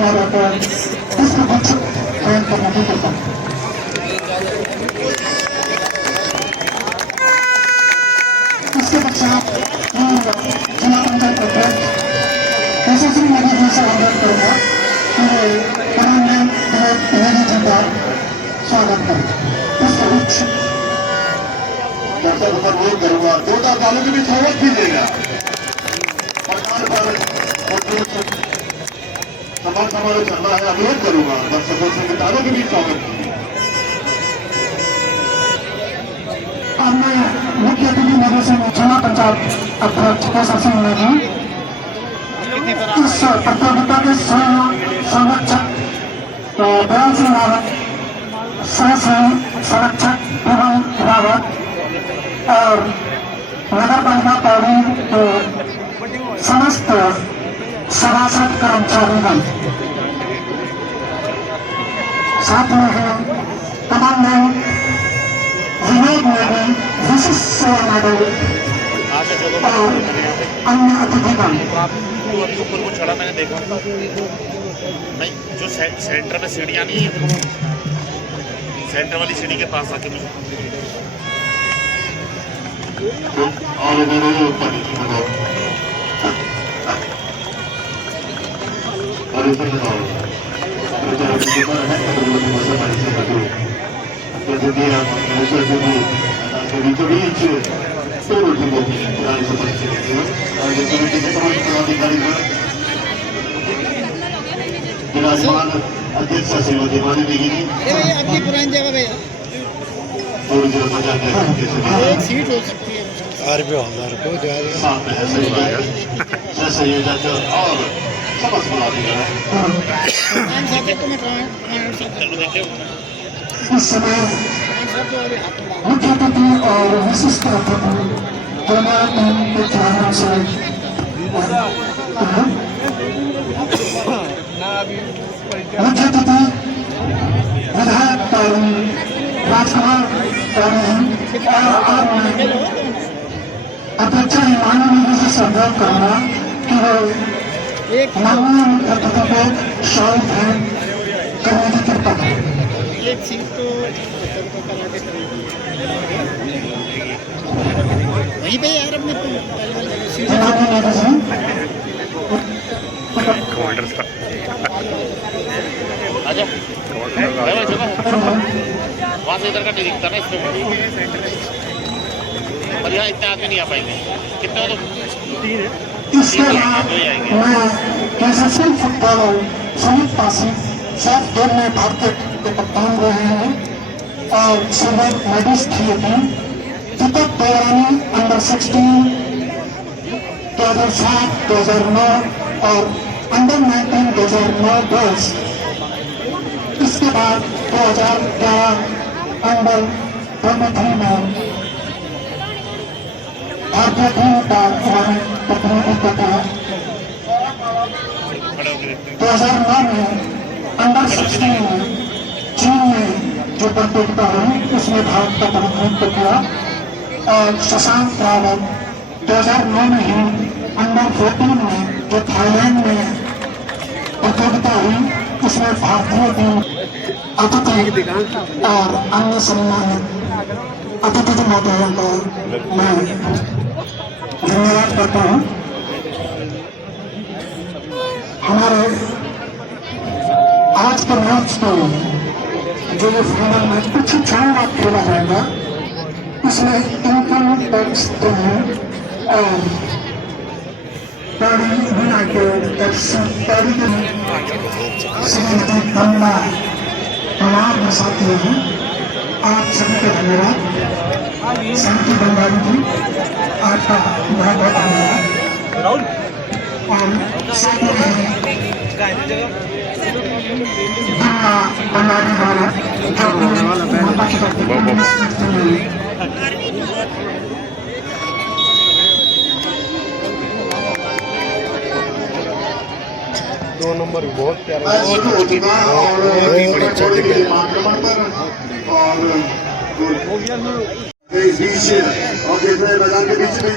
वालों को इसको कुछ प्रयोग करना भी करता है। इसके पश्चात जिला पंचायत अध्यक्ष यशस्वी मोदी जी से अनुरोध करूंगा कि कमांडेंट मोदी जी का स्वागत करें। इसके बीच दर्शक पर रोक करूंगा, 2 सालों के बीच होमवर्क भी देगा सरकार पर सफल समारोह चल रहा है। अनुरोध करूंगा दर्शकों से किताबों के बीच स्वागत कीजिए। और मैं मुख्य अतिथि मेरे से जिला पंचायत अध्यक्ष केशव सिंह नेगी इस प्रतियोगिता के संरक्षक दयाल सिंह रावत, सह संरक्षक एवं रावत और नगर पालिका पौड़ी के समस्त सभासद कर्मचारीगण, साथ में है कमांडेंट विनोद नेगी, विशिष्ट सेवा मेडल और अन्य अतिथिगण। ऊपर को चढ़ा मैंने देखा नहीं, जो सेंटर में सीढ़ियाँ नहीं है, सेंटर वाली सीढ़ी के पास आके मुझे विराजमान अध्यक्ष सेवा दिवाली देगी आपकी पुरानी जगह भैया और जिला पंचायत एक सीट हो सकती है आरपीओ को साथ में है संयोजक और समस्त पदाधिकारी। इस समय मुख्य अतिथि और विशिष्ट अतिथि दोनों टीम के खिलाड़ियों से मुख्य अतिथि विधायक टोली राजकुमार टोली और अध्यक्ष माननीय जी से अनुरोध करूंगा कि वो माननीय मुख्य अतिथि को शाही भेंट करने की कृपा करें। एक सीट तो वहीं पे यार अपने वहाँ से इधर का नहीं दिखता ना इसमें, और यहाँ इतने आदमी नहीं आ पाएंगे। कितने तो इसके बाद मैं यशस्वी फुटबॉलर सुमित पासी साफ गेम में भारतीय के कप्तान रहे हैं और सिल्वर मेडलिस्ट थे टीम दीपक दयानी अंडर 16 2007 2009 और अंडर 19 2009 गर्ल्स। इसके बाद 2011 अंडर 23 में भारतीय टीम का प्रतिनिधित्व किया। 2009 में अंडर 16 में चीन में जो प्रतियोगिता हुई उसमें भारत का प्रतिनिधित्व किया और शशांक रावत 2009 में ही अंडर 14 में जो थाईलैंड में प्रतियोगिता हुई उसमें भारतीय टीम अतिथि और अन्य सम्मानित अतिथि महोदयों को मैं धन्यवाद करता हूँ। हमारे आज के मैच में जो ये फाइनल मैच कुछ ही क्षणों बाद खेला जाएगा, इसमें इनकम टैक्स और पौड़ी यूनाइटेड FC पौड़ी की श्रीमती गंगा पवार में साथ हैं। आप सभी को धन्यवाद। श्रीमती बंगाली जी आपका बहुत बहुत धन्यवाद। और साथ में बंगाली द्वारा दो नंबर बहुत प्यारा और मैदान के बीच में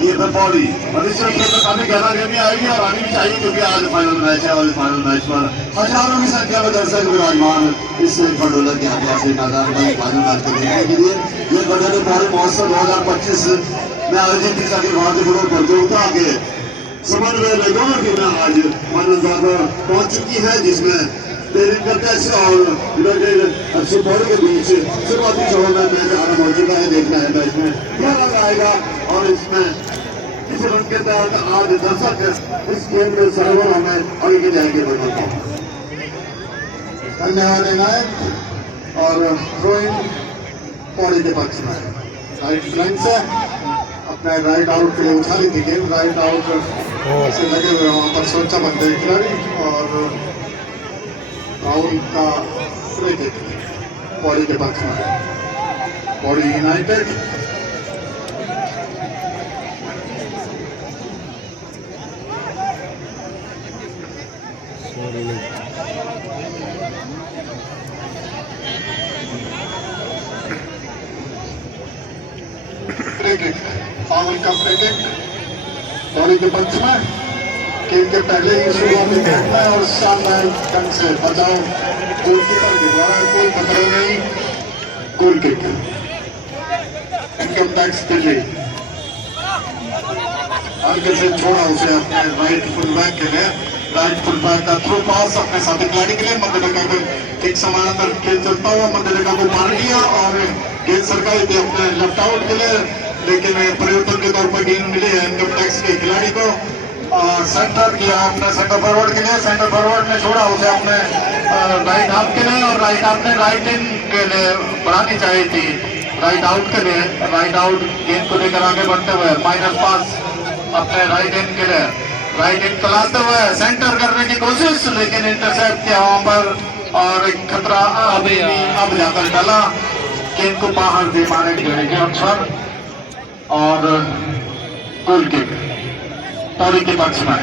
ये पर बॉडी और इस खेल में काफी गहरा गेमी आएगी और आनी भी चाहिए क्योंकि आज फाइनल मैच है और इस फाइनल मैच पर हजारों की संख्या में दर्शक विराजमान इस फुटबॉलर के ऐतिहासिक मैदान में फाइनल मैच को देखने के लिए ये बड़े पौड़ी महोत्सव 2025 में आयोजित की सभी भारतीय फुटबॉल प्रतियोगिता के समन्वय लेकर की मैं आज फाइनल द्वार पर पहुंच चुकी है जिसमें और सुपौल के बीच शुरुआती समय में मैच आरम्भ हो चुका है। देखना है मैच में क्या रंग आएगा और इसमें इस रंग के तहत आज दर्शक इस खेल में सरोवर हमें आगे जाएंगे। धन्यवाद नायक और थ्रोइंग पौड़ी के पक्ष में राइट फ्लैंक से अपने राइट आउट के लिए उछाली थी गेम। राइट आउट से लगे हुए वहां पर सोचा बनते खिलाड़ी और राहुल का फ्री किक पौड़ी के पक्ष में Pauri United. Free kick Rahul का फ्री किक पौड़ी के पक्ष में। गेम के पहले ही शुरुआती गेम में और शानदार ढंग से बचाव गोलकीपर के द्वारा कोई खतरा नहीं। Goal kick income tax Delhi हल्के से छोड़ा उसे अपने राइट फुल बैक के लिए। राइट फुल बैक का थ्रू पास अपने साथी खिलाड़ी के लिए मध्य रेखा को ठीक समानांतर खेल चलता हुआ मध्य रेखा को पार किया और गेंद सरकाई थी अपने लेफ्ट आउट के लिए लेकिन परिवर्तन के तौर पर गेंद मिली है इनकम टैक्स के खिलाड़ी को। सेंटर किया अपने सेंटर फॉरवर्ड के लिए। सेंटर फॉरवर्ड ने छोड़ा उसे अपने राइट हाफ के लिए और राइट हाफ ने राइट इन के लिए बढ़ानी चाहिए थी राइट आउट के लिए। राइट आउट गेंद को लेकर आगे बढ़ते हुए माइनस पास अपने राइट इन के लिए। राइट इन तलाशते हुए सेंटर करने की कोशिश लेकिन इंटरसेप्ट किया वहां पर और एक खतरा अब जाकर डाला। गेंद को बाहर दे मारे के अनुसार और गोल किक पौड़ी के पक्ष में।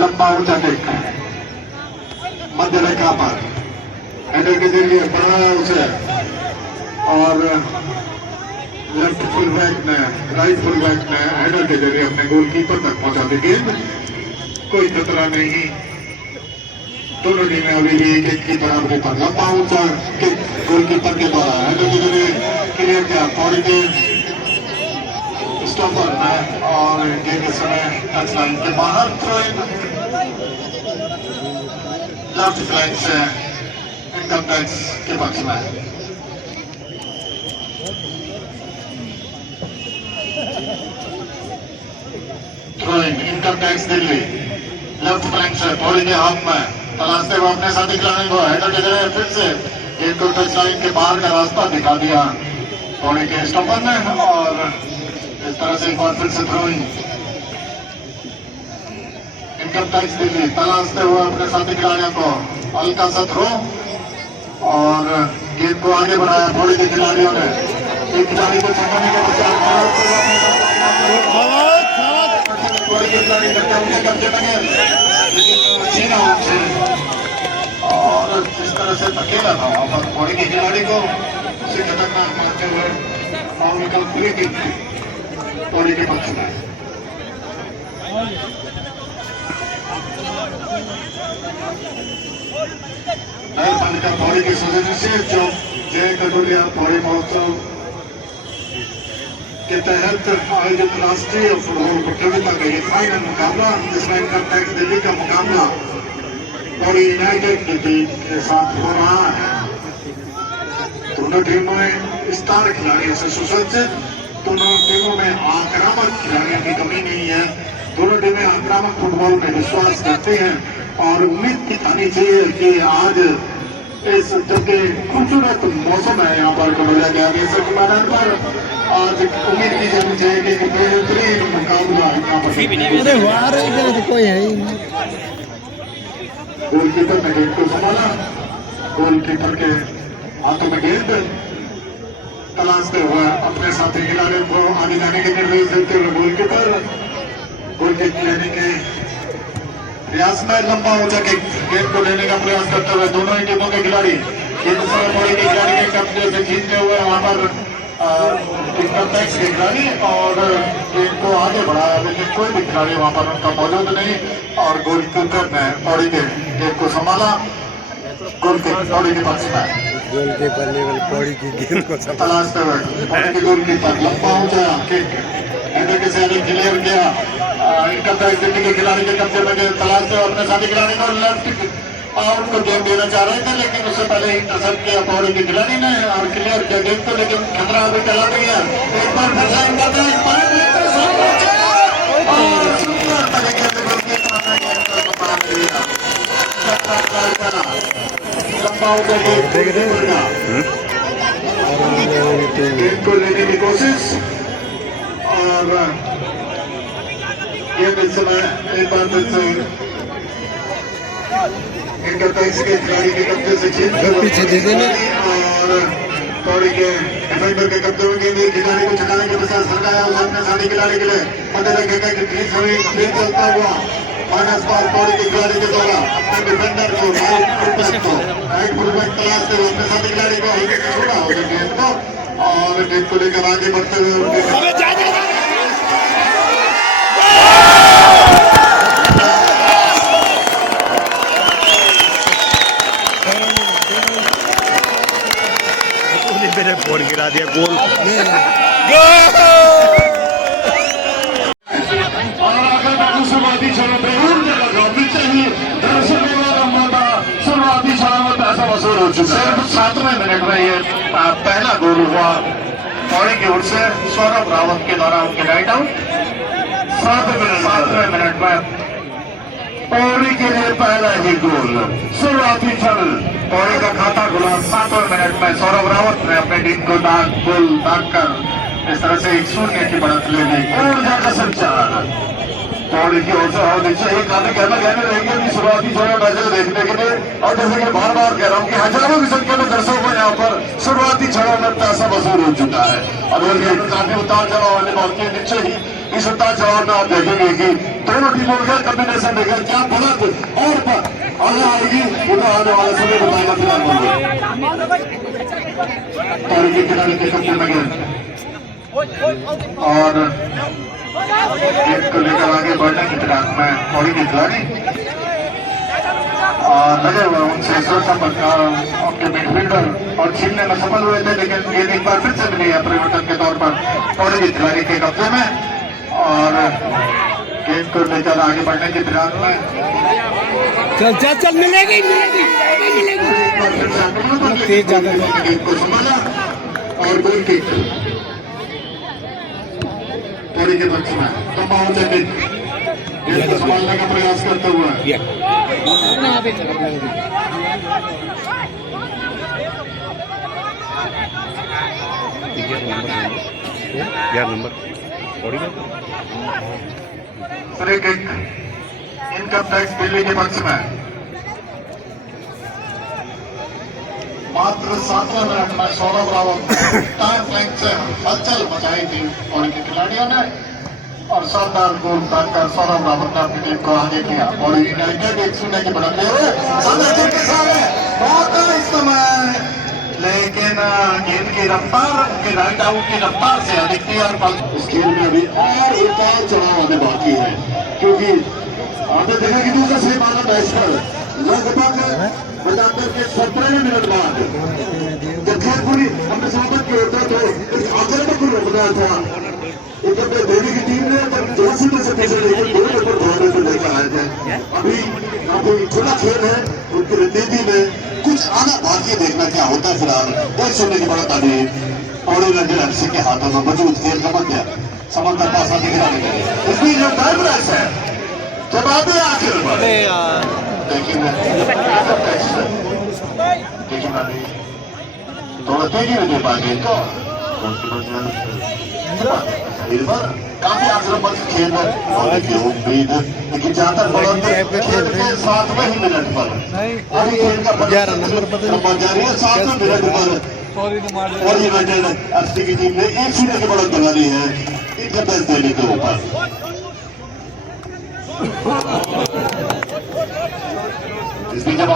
लंबा ऊंचा किक मध्य रेखा पर हेडर के जरिए बढ़ाया उसे और लेफ्ट फुल बैक ने राइट फुल बैक ने हेडर के जरिए अपने गोलकीपर तक पहुंचा दी गेंद। कोई खतरा नहीं। दोनों टीमें अभी भी एक एक की बराबरी पर। लंबा ऊंचा किक गोलकीपर के द्वारा हेडर के जरिए क्लियर किया पौड़ी के स्टॉपर में और गेम के समय टच लाइन के बाहर थ्रोइंग लेफ्ट फ्लैंक से इनकम टैक्स के पक्ष में। Throwing income tax Delhi left flank से पौड़ी के हाथ में तलाशते हुए अपने साथी खिलाड़ी को हेडर के जरिए फिर से गेंद को टच लाइन के बाहर का रास्ता दिखा दिया पौड़ी के स्टॉपर ने और इस तरह से एक बार फिर से थ्रोइंग इनकम टैक्स दिल्ली तलाशते हुए अपने साथी खिलाड़ियों को हल्का सा थ्रो और गेंद को आगे बढ़ाया पौड़ी के खिलाड़ियों ने। एक खिलाड़ी को छकाने का पौड़ी के खिलाड़ी उनके कब्जे में लेकिन छीना उनसे और जिस तरह से धकेला था वहां पर पौड़ी के खिलाड़ी को उसे खतरनाक मानते हुए और उनका फ्री किक पौड़ी के पक्ष में। नगर पौड़ी के सदस्य से जो जय कटोरिया पौड़ी महोत्सव के तहत आयोजित राष्ट्रीय फुटबॉल प्रतियोगिता का ये फाइनल मुकाबला जिसमें इनकम टैक्स दिल्ली का मुकाबला पौड़ी यूनाइटेड की टीम के साथ हो रहा है। दोनों टीमें स्टार खिलाड़ियों से सुसज्जित। दोनों टीमों में आक्रामक खिलाड़ियों की कमी नहीं है। दोनों टीमें आक्रामक फुटबॉल में विश्वास करती हैं और उम्मीद की थानी चाहिए कि आज इस जबकि खूबसूरत मौसम है यहाँ पर कबड्डी के आगे मैदान पर आज उम्मीद की जानी चाहिए कि बेहतरीन मुकाबला यहाँ पर। कोई है ही नहीं। गोलकीपर ने गेंद को संभाला। गोलकीपर के हाथों में गेंद तलाशते हुए अपने साथी खिलाड़ियों को आगे जाने के निर्देश देते हुए गोलकीपर गोलकीप लेने के प्रयास में लंबा ऊंचा गेंद को लेने का प्रयास करते हुए दोनों ही टीमों के खिलाड़ी पौड़ी के खिलाड़ी के कब्जे से खींचते हुए वहां पर इनकम टैक्स के खिलाड़ी और इनको आगे बढ़ाया, लेकिन कोई भी खिलाड़ी वहां पर उनका मौजूद नहीं। और गोलकीपर ने पौड़ी के गेंद को संभाला, गोलकीपर पौड़ी के पक्ष में गोलकीपर लेवल पौड़ी की गेंद को तलाशते हुए पौड़ी के गोलकीपर लंबा ऊंचा किक के से क्लियर किया। इनकम टैक्स दिल्ली के खिलाड़ी के कब्जे में तलाशते हुए अपने साथी खिलाड़ी को लेफ्ट आउट को गेम देना चाह रहे थे, लेकिन उससे पहले ही इंटरसेप्ट किया पौड़ी के खिलाड़ी ने और क्लियर किया गेम को, लेकिन खतरा अभी टला नहीं है। एक बार फिर से इनकम टैक्स और सुंदर तरीके से गोलकीपर ने गेम को मार दिया। लंबा ऊंचा गेम को लेने की कोशिश और ये इस समय एक बार फिर से इनकम टैक्स के खिलाड़ी के कब्जे से छीन पीछे दे देना और पौड़ी के डिफेंडर के कब्जे में गेंद खिलाड़ी को छकाने के बजाय सरकाया और अपने साथी खिलाड़ी के लिए मध्य रखेगा कि ठीक समय गेंद चलता हुआ माइनस पास पौड़ी के खिलाड़ी के द्वारा अपने डिफेंडर को राइट फुल बैक तलाशते हुए अपने साथी खिलाड़ी को हल्के से छोड़ा होगा गेंद को और गेंद को लेकर आगे बढ़ते हुए मेरे फोन गिरा दिया गोल और आगे में शुरुआती क्षणों में ऊर्जा लगानी चाहिए। दर्शकों का शुरुआती क्षणों में पैसा वसूल हो चुका है। सिर्फ 7वें मिनट में ये पहला गोल हुआ पौड़ी की ओर से सौरभ रावत के द्वारा उनके राइट आउट। 7वें मिनट में पौड़ी के लिए पहला ही गोल। शुरुआती क्षण पौड़ी का खाता खुला 7वें मिनट में सौरभ रावत ने अपनी टीम को गोल दागकर इस तरह से 1-0 की बढ़त ले ली। ऊर्जा का संचार पौड़ी की ओर से होनी चाहिए। काफी कहने रहेंगे कि शुरुआती समय मैच देखने के लिए, और जैसे कि बार बार कह रहा हूँ कि हजारों की संख्या में दर्शकों यहाँ पर शुरुआती क्षणों में पैसा वसूल हो चुका है। और काफी उतार चढ़ाव वाले बात के नीचे ही इस उतार चढ़ाव में आप देखेंगे कि दोनों टीमों का कॉम्बिनेशन देखकर क्या बढ़त और आगे आएगी उधर आने वाला समय बताएगा फिलहाल पौड़ी के खिलाड़ी के कब्जे में गेंद और गेंद को लेकर आगे बढ़ने की फिराक में पौड़ी के खिलाड़ी लगे हुए उनसे उनके मिडफील्डर और छीनने में सफल हुए थे, लेकिन गेंद एक बार फिर से मिली है परिवर्तन के तौर पर पौड़ी के खिलाड़ी के कब्जे में और गेंद को लेकर आगे बढ़ने की फिराक में चल मिलेगी तेज ज्यादा गेंद को संभाला और गोल किक पौड़ी के पक्ष में लंबा ऊंचा किक गेंद को संभालने का प्रयास करते हुए number free kick income tax Delhi के पक्ष में। मात्र 7वें मिनट में सौरभ रावत टाइम फ्लैंक से हलचल मचाई थी पौड़ी के खिलाड़ियों ने और शानदार गोल दागकर सौरभ रावत ने अपनी टीम को आगे किया। पौड़ी यूनाइटेड 1-0 की बढ़त ले हुए सामने के सामने बहुत इस समय, लेकिन गेंद की रफ्तार उनके राइट आउट की रफ्तार से अधिक थी और इस खेल में भी और उतार चढ़ाव आने बाकी है, क्योंकि आपने देखा कि दूसरा सही माना मैच पर लगभग 75 के 17वें मिनट बाद जब खेल पूरी हमने समाप्त किया होता तो आक्रामक को रोक रहा था उधर पे देवी की टीम ने जैसे तैसे पैसे लेकर दो नंबर भागने से लेकर आए थे। अभी काफी छोटा खेल है, उनकी रणनीति में कुछ आना बाकी देखना क्या होता है। फिलहाल 1-0 की बढ़त अभी पौड़ी रंजन एफसी के हाथों में मौजूद खेल का मध्य समर्थन पासा दिखा इसलिए जो टाइम रैस है जब आते आखिर पर थोड़ा तेजी में दे पाएंगे तो काफी आक्रामक खेल होने की उम्मीद है, लेकिन जहाँ तक खेल के 7वें ही मिनट पर अभी खेल का 11 नंबर जारी है। 7वें मिनट पर और यूनाइटेड एफसी की टीम ने 1-0 की बढ़त बना ली है इनकम टैक्स दिल्ली के ऊपर। इस बीच जब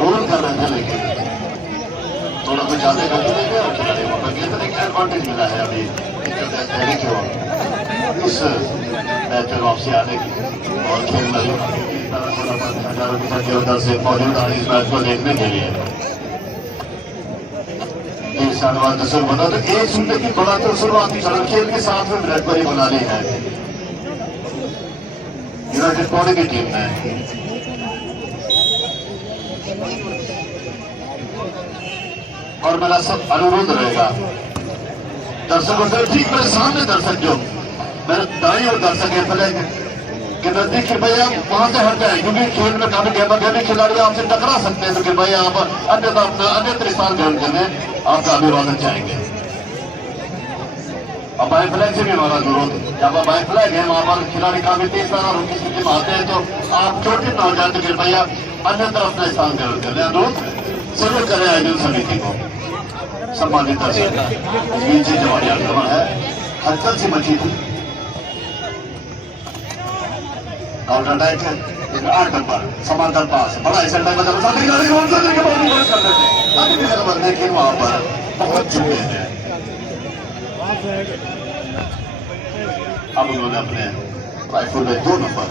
रोल कर रहे थे, लेकिन थोड़ा कुछ ज्यादा कर देंगे और खिलाड़ी वहाँ पर गेंद लेकिन एडवांटेज मिला है अभी दिल्ली की ओर इस मैच में वापसी आने की और खेल रही हजारों की संख्या उधर से मौजूद है इस मैच को देखने के लिए। एक साल बाद दशक बना तो 1-0 की बढ़ाकर शुरुआती चरण खेल के साथ में ब्रेकबरी बनानी है यूनाइटेड पुणे की टीम ने। और मेरा सब अनुरोध रहेगा दर्शकों से, ठीक मेरे सामने दर्शक जो मेरे दाई और दर्शक है फ्लैग के नजदीक कृपया वहां से हट जाए क्योंकि खेल में काफी गहमा खिलाड़ी आपसे टकरा सकते हैं, तो कृपया आप अन्यत्र स्थान ग्रहण करने आपका अभिवादन चाहेंगे। और बाई फ्लैग से भी हमारा अनुरोध, जब आप बाई फ्लैग है वहां पर खिलाड़ी काफी तेज तरह उनकी स्थिति में आते हैं तो आप चोटिल न हो जाए तो कृपया अन्यत्र अपना स्थान ग्रहण करने अनुरोध जरूर करें आयोजन समिति को। सम्मानित दर्शक बीच जवानी आक्रमण है, हलचल सी मची थी काउंटर अटैक है 8 नंबर समांतर पास बड़ा ऐसा टाइम लेकिन वहां पर पहुंच चुके हैं। अब उन्होंने अपने राइफल में 2 नंबर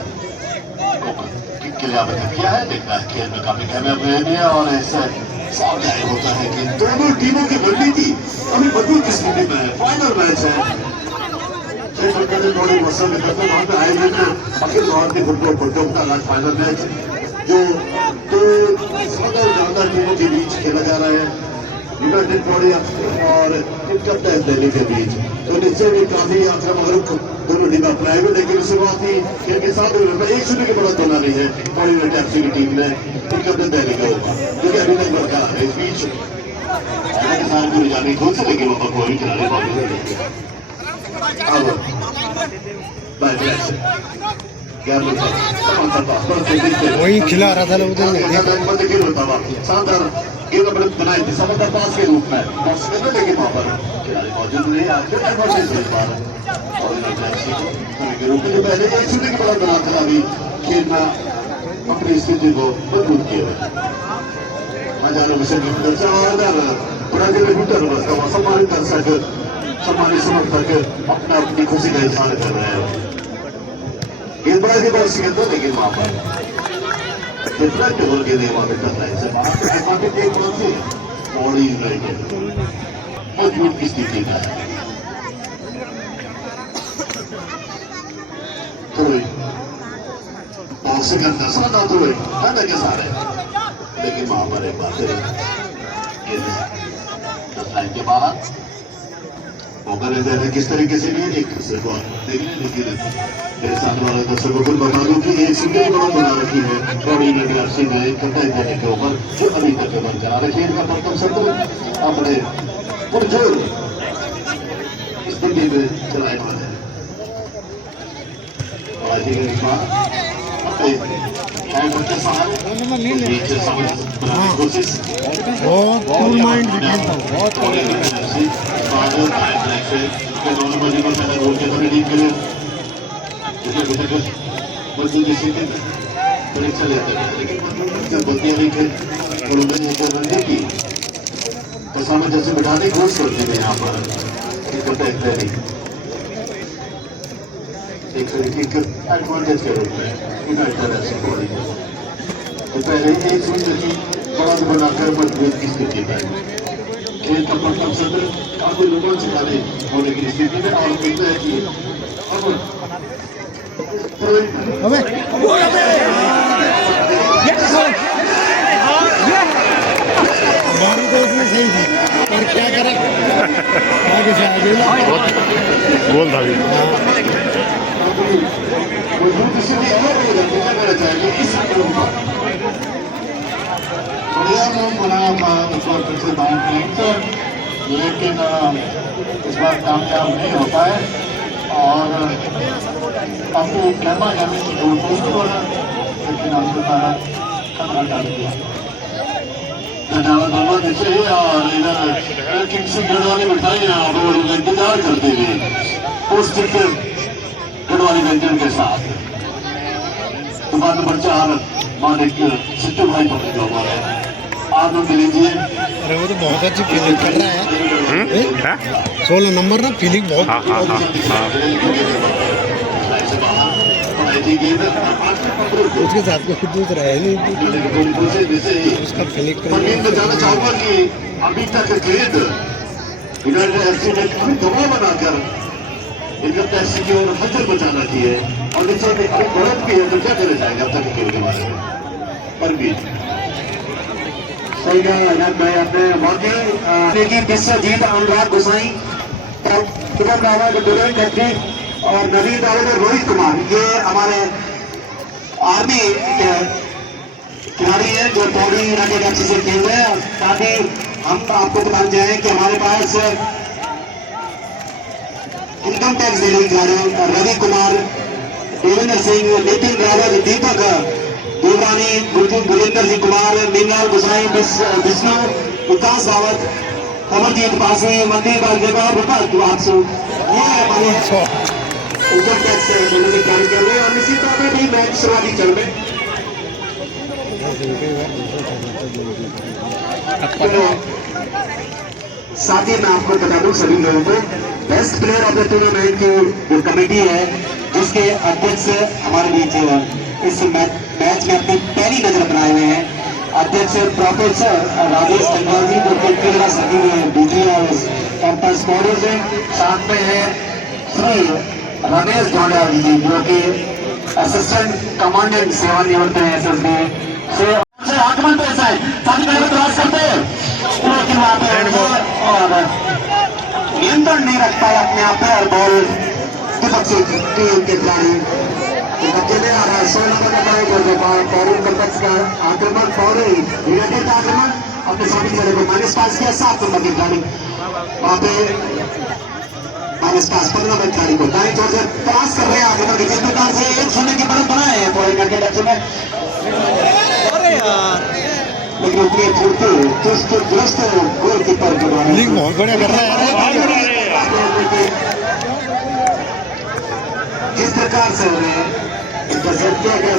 के लिए आवेदन किया है। देखना है खेल में काफी कामयाब रहे हैं और ऐसे साफ जाहिर होता है कि दोनों टीमों की रणनीति अभी मजबूत स्थिति में है। फाइनल मैच है थोड़ी मौसम आयोजित अखिल भारतीय फुटबॉल प्रतियोगिता का फाइनल मैच जो दो शानदार टीमों के बीच खेला जा रहा है, यूनाइटेड पुणे और कैप्टन दिल्ली के बीच। तो नीचे भी काफी आक्रामक रुख दोनों टीमें अपनाए हुए, लेकिन शुरुआती खेल के साथ 1-0 की बढ़त बना रही है पुणे यूनाइटेड की टीम ने कैप्टन दिल्ली के ऊपर, क्योंकि अभी तक बरकरार है। इस बीच किसान पूरी जाने खुद से, लेकिन वहाँ पर कोई खिलाड़ी मौजूद नहीं है। वही खिला रहा था ना उधर शानदार गेंद बनाई थी समर्थन पास के रूप में, लेकिन वहाँ पर खिलाड़ी मौजूद नहीं। आज के एडवांटेज मिल पा रहा है पहले 1-0 की बढ़त बनाकर अभी खेल में अपनी स्थिति को मजबूत किए हुए हजारों में से दर्शक सम्मानित दर्शक सम्मानित समर्थक अपना अपनी खुशी का इजहार कर रहे हैं। गेंद बड़ा की बहुत सी गेंद, लेकिन वहां पर डिफरेंट गेंद वहां पर करना है मजबूत की स्थिति में सेकंड दर्शन के सारे, लेकिन वहां पर एक बार फिर लाइन के बाहर किस तरीके से भी एक दूसरे को देखने, लेकिन मेरे सामने वाले दर्शकों को बता दूं कि एक सुंदर बड़ा बना रखी है बॉडी में सिंह कटाई देने के ऊपर जो अभी तक बरकरार है। खेल का प्रथम सत्र अपने पुरजोर स्थिति में चलाए हुए हैं। कोशिश दोनों मजीबों से गोल के टीम के लिए मजबूत स्थिति में परीक्षा लेते हैं, लेकिन जब बंदियां नहीं थे उन्होंने रणनीति तो सामंजस्य बिठाने की कोशिश करते हैं। यहाँ पर एक एडवांटेज के रूप में यूनाइटेड तो पहले 1-0 की बढ़त बनाकर मजबूत की स्थिति में खेल का प्रथम सत्र काफी रोमांचकारी होने की स्थिति में और कहते हैं कि गाड़ी तो उसमें सही थी पर क्या करें आगे से आगे बोल था मजबूत स्थिति करना चाहिए। इस बढ़िया लोग बनाया था इस बार फिर से बाउंड लेकिन इस बार कामयाब नहीं हो पाए और काफी गहमा जाने की कोशिश हो रहा, लेकिन हमने खतरा डाल दिया। धन्यवाद नीचे और इधर किसी गढ़वाली मिठाई इंतजार करते हुए पौष्टिक गढ़वाली व्यंजन के साथ दुकान नंबर 4 मालिक सिद्धू भाई पकड़ हुआ है। आनंद लीजिए। अरे वो तो बहुत अच्छी फीलिंग कर रहा है। 16 नंबर ना फीलिंग बहुत उसके साथ में कुछ दूसरा है नहीं उसका फीलिंग मैं जानना चाहूंगा कि अभी तक क्रेड यूनाइटेड एफसी ने काफी दबाव बनाकर इनकम टैक्स की ओर हजर बचाना की है और नीचे में अभी बढ़त भी है तो क्या करे जाएगा अब तक खेल के बारे में पर भी सही कहा अनाथ भाई आपने वाकई देखिए विश्वजीत अनुराग गोसाई शुभम रावत दुर्गन खत्री और नवीन रावत और रोहित कुमार ये हमारे आर्मी के खिलाड़ी है जो पौड़ी यूनाइटेड एफसी से खेल रहे हैं और साथ ही हम आपको बताना चाहें कि हमारे पास इनकम टैक्स देने के खिलाड़ी रवि कुमार देवेंद्र सिंह नितिन रावत दीपक देवरानी गुरिंदर सिंह कुमार मीनाल गोसाई विष्णु विकास रावत अमरजीत पासी मंदिर बागदेवा ये हमारे इनकम टैक्स उन्होंने काम कर रहे हैं और इसी तरह भी मैच शुरुआती चल रहे साथ ही मैं आपको बता दूं सभी लोगों को best player of the tournament की जो कमेटी है जिसके अध्यक्ष हमारे बीच इस मैच में अपनी पहली नजर बनाए हुए हैं अध्यक्ष प्रोफेसर राजेश टंडन जी जो कि क्रीड़ा समिति में डीजी और कैंपस स्पोर्ट्स हैं। साथ में है श्री रमेश जोड़ा जी जो कि असिस्टेंट कमांडेंट सेवानिवृत्त है एसएसबी से आगमन पैसा है साथ ही प्रयास करते हैं लेकिन वहां पे और नियंत्रण नहीं रख पाया अपने आप पे और बॉल विपक्षी टीम के खिलाड़ी बच्चे में आ रहा है 16 नंबर का पौड़ी कम्प्लेक्स का आक्रमण पौड़ी यूनाइटेड का आक्रमण अपने साथी खिलाड़ी को माइनस पास किया 7 नंबर के खिलाड़ी वहां पे माइनस पास 15 नंबर खिलाड़ी को दाएं छोर से पास कर रहे हैं आक्रमण की जिस प्रकार से 1-0 की बढ़त बनाए हैं पौड़ी यूनाइटेड एफसी में लेकिन उतनी फुर्ती चुस्त दुरुस्त गोलकीपर के द्वारा बहुत बढ़िया कर रहा है जिस प्रकार से उन्हें इनका किया गया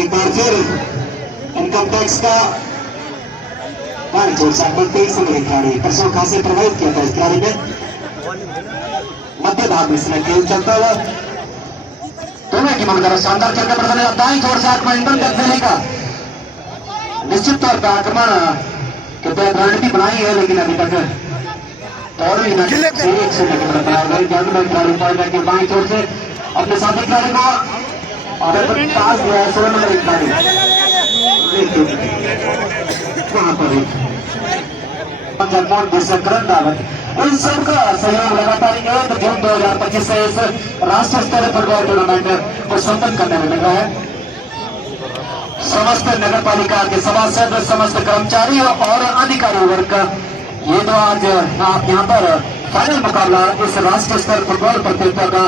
एक बार फिर इनकम टैक्स का खिलाड़ी परसों खासे प्रभावित किया था इस खिलाड़ी ने मध्य भाग में इसमें खेल चलता हुआ दोनों की मन करो शानदार खेल का प्रदर्शन दाईं छोर से आक्रमण इनकम टैक्स देने का निश्चित तौर पर आक्रमण के तहत रणनीति बनाई है लेकिन अभी तक और बाई छोर से अपने साथी खिलाड़ी को पास दिया है 16 नंबर खिलाड़ी वहां पर इन सबका सहयोग लगातार 1 जून 2025 से इस राष्ट्रीय स्तरीय फुटबॉल टूर्नामेंट को संपन्न करने में लगा है। समस्त नगर पालिका के सभासद समस्त कर्मचारी और अधिकारी वर्ग का ये तो आज आप यहाँ पर फाइनल मुकाबला इस राष्ट्रीय स्तर फुटबॉल प्रतियोगिता का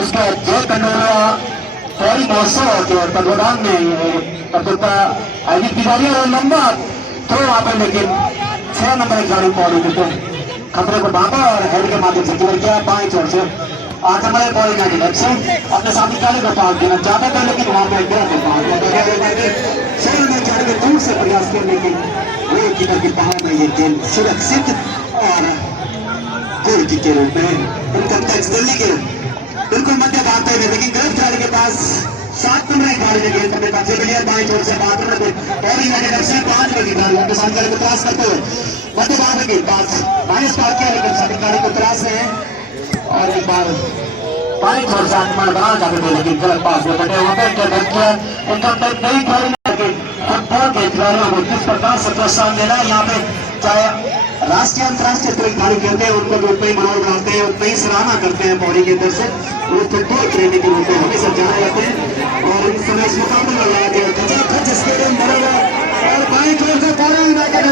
उसके जय कंडोलिया पौड़ी महोत्सव के तत्वाधान में प्रतियोगिता आयोजित की जा रही है और लंबा थ्रो वहां पर लेकिन 6 नंबर खिलाड़ी पौड़ी के खतरे को बांधा और हेड के माध्यम से क्लियर किया बाईं छोर से 8 नंबर पौड़ी का डिलेक्ट से अपने साथी खिलाड़ी को पास देना चाहते थे लेकिन वहां पर गया तो दूर से प्रयास किया लेकिन गोलकीपर की पहाड़ में ये गेंद सुरक्षित और गोल के रूप में इनकम टैक्स दिल्ली के बिल्कुल मध्य भागते हुए लेकिन गलत खिलाड़ी के पास 7 नंबर खिलाड़ी ने गेंद अपने कब्जे में लिया दाईं छोर से 5 नंबर और यूनाइटेड एफसी 5 नंबर की खिलाड़ी अपने साथी खिलाड़ी को तलाश करते हुए मध्य भाग में गेंद पास माइनस पास किया लेकिन साथी खिलाड़ी को तलाश रहे हैं और एक बार बाईं छोर से आक्रमण बनाना चाहते थे लेकिन गलत पास में बटे वहां पर किया इनकम टैक्स नई खिलाड़ी फुटबॉल के खिलाड़ियों को किस प्रकार से प्रोत्साहन देना है यहाँ पे चाहे राष्ट्रीय अंतर्राष्ट्रीय स्तरीय खिलाड़ी खेलते हैं उनको उतना ही मनोबल बनाते हैं उतना ही सराहना करते हैं पौड़ी के अंदर से वो फुटबॉल खेलने के रूप में हमेशा जाने जाते हैं और इस समय इस मुकाबले में लगाया गया खचाखच स्टेडियम भरेगा और बाईं छोर से पौड़ी यूनाइटेड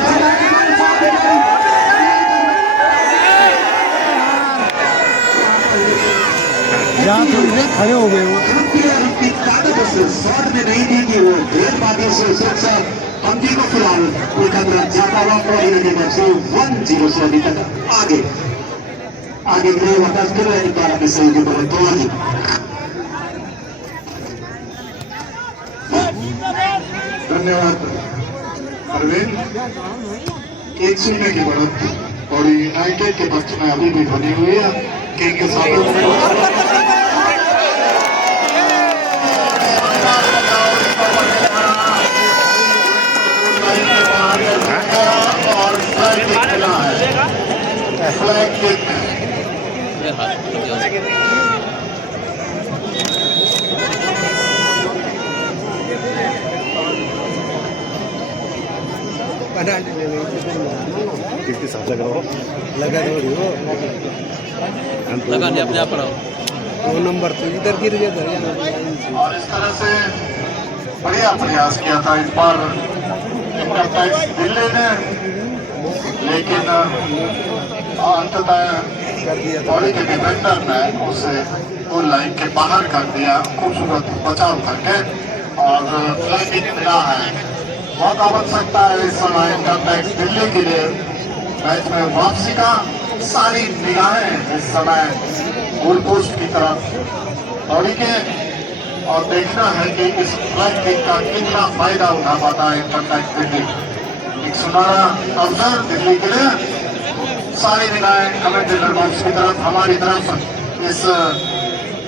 यहाँ थोड़ी खड़े हो गए वो शॉट में नहीं दी कि वो ढेर बातियों से सुरक्षा पंक्ति को फिलहाल कोलकाता जाता हुआ पौड़ी यूनाइटेड से 1-0 से अभी तक आगे के लिए वापस कर रहे हैं बार अपने सही के बड़े तो आगे धन्यवाद अरविंद। 1-0 की बढ़त और यूनाइटेड के पक्ष में अभी भी बनी हुई है। किंग के साथ और फ्लैग किक किसके साथ लगा हो लगा थोड़ी हो लगा नहीं अपने आप पढ़ाओ 2 नंबर तो इधर गिर गया था। और इस तरह से बढ़िया प्रयास किया था इस बार इनकम टैक्स दिल्ली ने, लेकिन अंततः बॉडी के डिफेंडर ने उसे गोल लाइन के बाहर कर दिया, खूबसूरत बचाव करके। और फ्लैग मिला है, मौका बन सकता है इस समय इनकम टैक्स दिल्ली के लिए मैच में वापसी का। सारी निगाहें इस समय गोल पोस्ट की तरफ बॉडी के, और देखना है कि इस फ्लैग किक का कितना फायदा उठा पाता है इनकम टैक्स दिल्ली। एक सुनहरा अवसर दिल्ली के लिए। सारी निगाहें कमेंटेटर बॉक्स की तरफ, हमारी तरफ, इस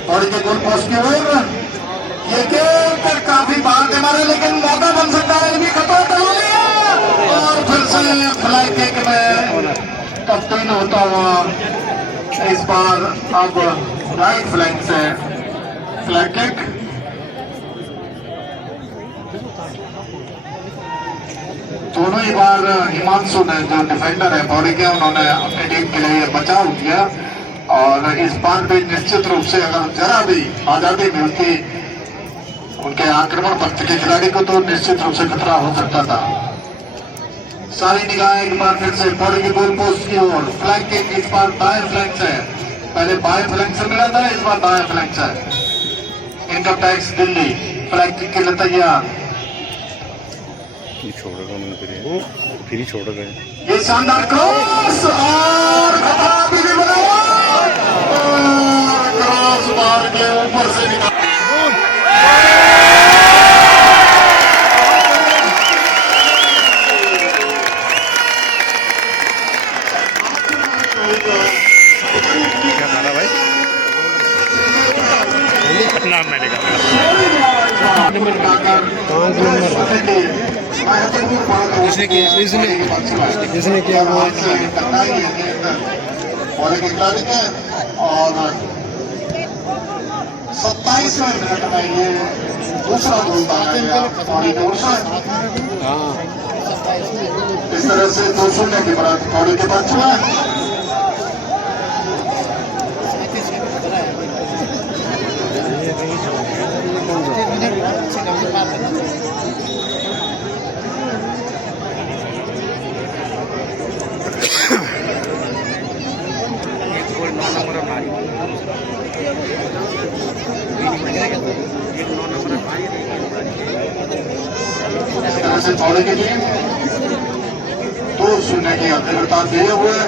बॉडी के गोल पोस्ट की ओर। ये गेम काफी बाहर से मारे, लेकिन मौका बन सकता है भी खतरा कर लिया। और फिर से फ्लैग किक में तब्दील होता हुआ इस बार अब राइट फ्लैंक से फ्लैग किक। दोनों ही बार हिमांशु ने, जो डिफेंडर है बॉडी के, उन्होंने अपनी टीम के लिए बचाव किया। और इस बार भी निश्चित रूप से अगर जरा भी आजादी मिलती उनके आक्रमण पक्ष के खिलाड़ी को, तो निश्चित रूप से खतरा हो सकता था। सारी निगाहें एक बार फिर से बॉडी के गोल पोस्ट की ओर। फ्लैग किक इस बार दाएं फ्लैंक से, पहले बाएं फ्लैंक से मिला था, इस बार दाएं फ्लैंक से। Income tax Delhi flag kick के लिए तैयार। छोड़ेगा मैंने फिर ही छोड़ गए। ये शानदार क्रॉस और खतरा भी बना हुआ। क्रॉस मार के ऊपर से निकाल क्या खाना भाई? नाम मैंने कहा। इसने किया वो और 27वें मिनट में ये दूसरा गोल दागा गया पौड़ी की ओर से। इस तरह से 2-0 की बढ़त पौड़ी के पक्ष में। से पौड़ी की टीम 2-0 की अग्रता दिए हुए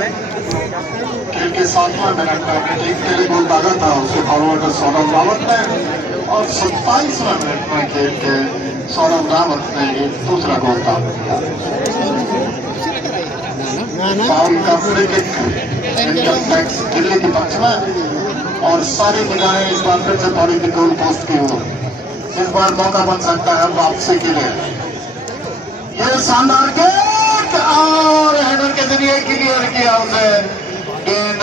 खेल के 7वें मिनट में अपनी टीम के लिए गोल दागा था उसके फॉरवर्ड सौरभ रावत ने। और 27वें मिनट में खेल के सौरभ रावत ने ये दूसरा गोल दागा दिया। फाउल का free kick income tax Delhi के पक्ष में। और सारी निगाहें इस बार फिर से पौड़ी की गोल पोस्ट की ओर। इस बार मौका बन सकता है वापसी के लिए। ये शानदार गेंद और हेडर के जरिए क्लियर किया उसे। गेंद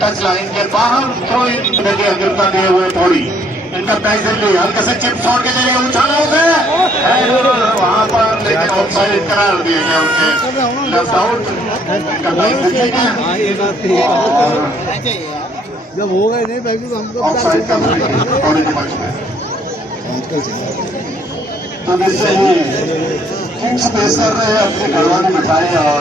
टच लाइन के बाहर, थ्रो इन अग्रता दिए हुए पौड़ी। इनका टैक्स दिल्ली हल्के से चिप शॉट के जरिए उछाला उसे, वहां पर लेकिन ऑफसाइड करार दिया गया उनके, लेफ्ट आउट। इनका टैक्स दिल्ली के जब हो गए नहीं भाई हमको ऑफसाइड का पौड़ी के पक्ष में। तो जिससे किंग्स पेश कर रहे हैं अपनी घरवाली मिठाई और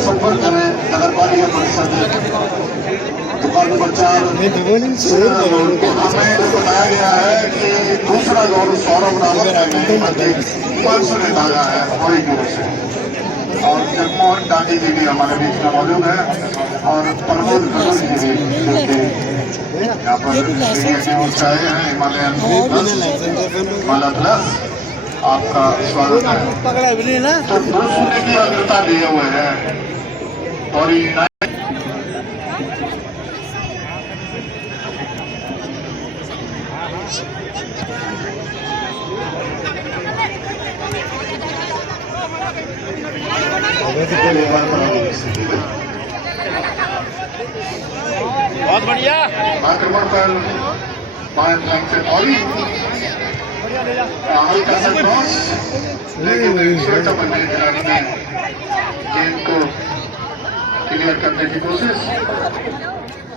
संपर्क करें नगर पालिका परिषद दुकान बच्चा। हमें बताया गया है कि दूसरा गोल सौरभ रावत ने हिमांशु ने दागा है पौड़ी की ओर से। और जगमोहन गांधी जी भी हमारे बीच में मौजूद है और प्रमोद करोल जी भी जो कि यहाँ पर न्यूज से आए हैं हिमालयन हिमालय प्लस आपका स्वागत है। तो 2-0 की अग्रता लिए हुए हैं और बहुत बढ़िया। आक्रमण पर बाएं फ्लैंक से बॉडी हल्का सा क्रॉस लेकिन श्वेता बनने खिलाड़ी ने गेंद को क्लियर करने की कोशिश।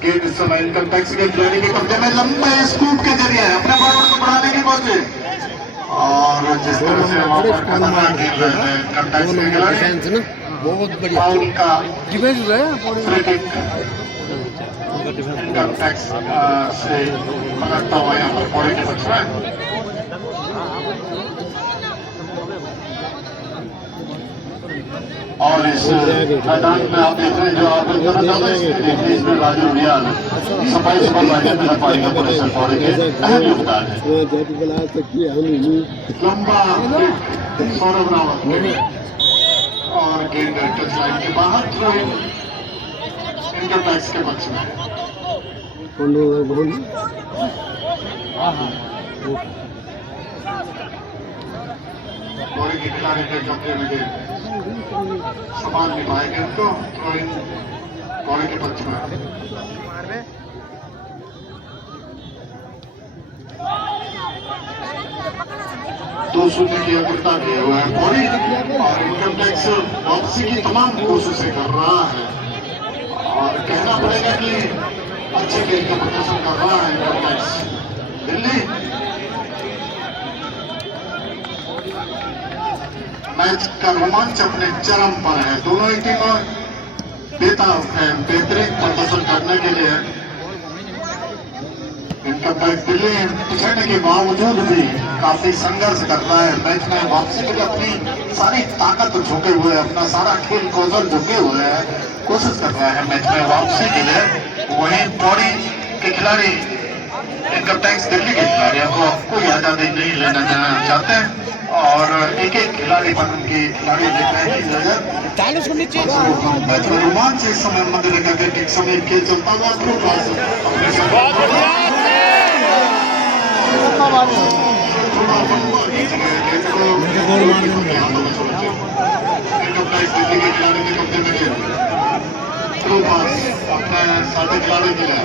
गेंद इस समय इनकम टैक्स के खिलाड़ी के कब्जे में लंबे स्कूप के जरिए अपने बॉलर को बढ़ाने की कोशिश और जिस तरह से वहां पर खतरनाक खेल रहे हैं इनकम टैक्स के खिलाड़ी बहुत बढ़िया फाउल का डिफेंस है फ्री किक इनकम टैक्स से पकड़ता हुआ यहाँ पर बॉडी के बच रहा है। और इस मैदान में आप देख रहे हैं जो आप इसमें राजू रियाल सफाई सुपरवाइजर नगर पालिका परिषद बॉडी के अहम योगदान है। लंबा सौरभ रावत और गेंद टच लाइन के बाहर थ्रो इनकम टैक्स के पक्ष में। बॉडी के खिलाड़ी के कब्जे में गेंद सवाल निभाएंगे उनको थ्रो इन बॉडी के पक्ष में। दो शून्य की अग्रता लिए हुए है बॉडी और इनकम टैक्स वापसी की तमाम कोशिशें कर रहा है और कहना पड़ेगा कि अच्छे खेल का प्रदर्शन कर रहा है इनकम टैक्स दिल्ली। मैच का रोमांच अपने चरम पर है। दोनों ही टीमें बेताब है बेहतरीन प्रदर्शन करने के लिए। इनकम टैक्स दिल्ली पिछड़ने के बावजूद भी काफी संघर्ष कर रहा है। मैच में वापसी के लिए अपनी सारी ताकत झोंके हुए अपना सारा खेल कौशल झोंके हुए है कोशिश कर रहा है मैच में वापसी के लिए। वहीं बॉडी के खिलाड़ी इनकम टैक्स दिल्ली के खिलाड़ी को कोई आजादी नहीं लेना चाहते हैं और एक एक खिलाड़ी पर उनकी खिलाड़ी देखते हैं कि मैच में रोमांच इस समय मंदिर का एक समय खेल चलता हुआ अपने साथी खिलाड़ी के लिए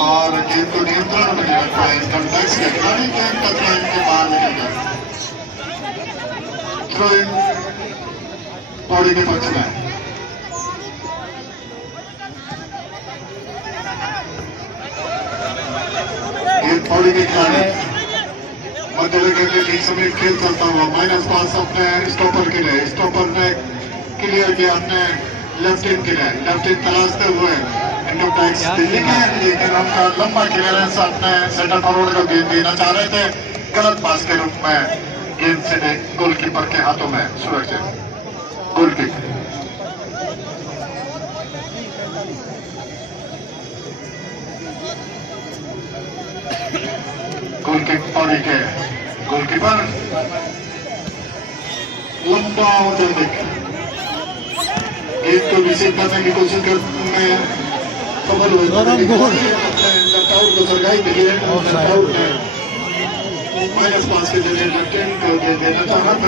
और गेंद को नियंत्रण में नहीं रखा है इनकम टैक्स के खिलाड़ी गेंद कतरा इनके बाहर निकल गए। थ्रो इन बॉडी के पक्ष में। गेंद बॉडी के खिलाड़ी मध्य विकेट के ठीक समय खेल चलता हुआ माइनस पास अपने स्टॉपर के लिए स्टॉपर ने क्लियर किया अपने लेफ्ट इन के लिए लेफ्ट इन तलाशते हुए इनकम टैक्स दिल्ली के लेकिन उनका लंबा क्लियरेंस अपने सेंटर फॉरवर्ड को गेंद देना चाह रहे थे गलत पास के रूप में गेंद से गोलकीपर के हाथों में सुरक्षित goal kick. Goal kick body के गोलकीपर लंबा ऑटोमेटिक गेंद को रिसीव करने की कोशिश करने सफल हुए को सरकाई दिल्ली माइनस पास के जरिए लेफ्टिन को देना चाह रहा था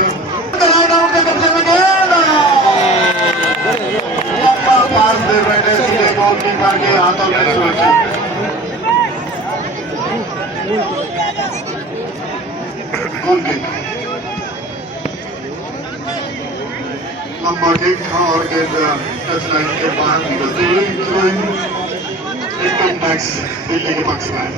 पास दे रहे थे गोलकीपर के हाथों में सुरक्षित गोल किक। लंबा किक और गेंद टच लाइन के बाहर निकलती हुई इनकम टैक्स दिल्ली के पक्ष में।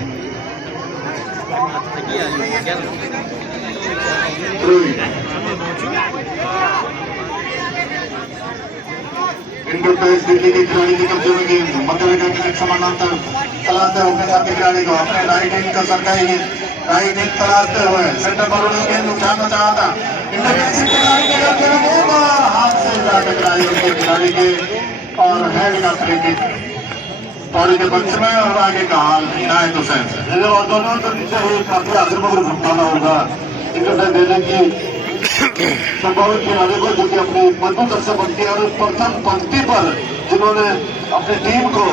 इनकम टैक्स दिल्ली के खिलाड़ी के कब्जे में गेंद मध्य विकेट के समानांतर तलाशते हुए अपने साथी खिलाड़ी को अपने राइट विंग का सरकाई राइट विंग तलाशते हुए सेंटर पर गेंद उठाना चाहा था। इनकम टैक्स के खिलाड़ी के कब्जे में गेंद हाथ से आई उनके खिलाड़ी के और हैंड का फ्री किक पौड़ी के बच्चे में और आगे का हाल इनायत हुसैन से और दोनों तो नीचे ही काफी आखिर में घुमाना होगा इन्होंने देने की संभावित खिलाड़ी को जो कि अपनी मजबूत से बनती है और प्रथम पंक्ति पर जिन्होंने अपनी टीम को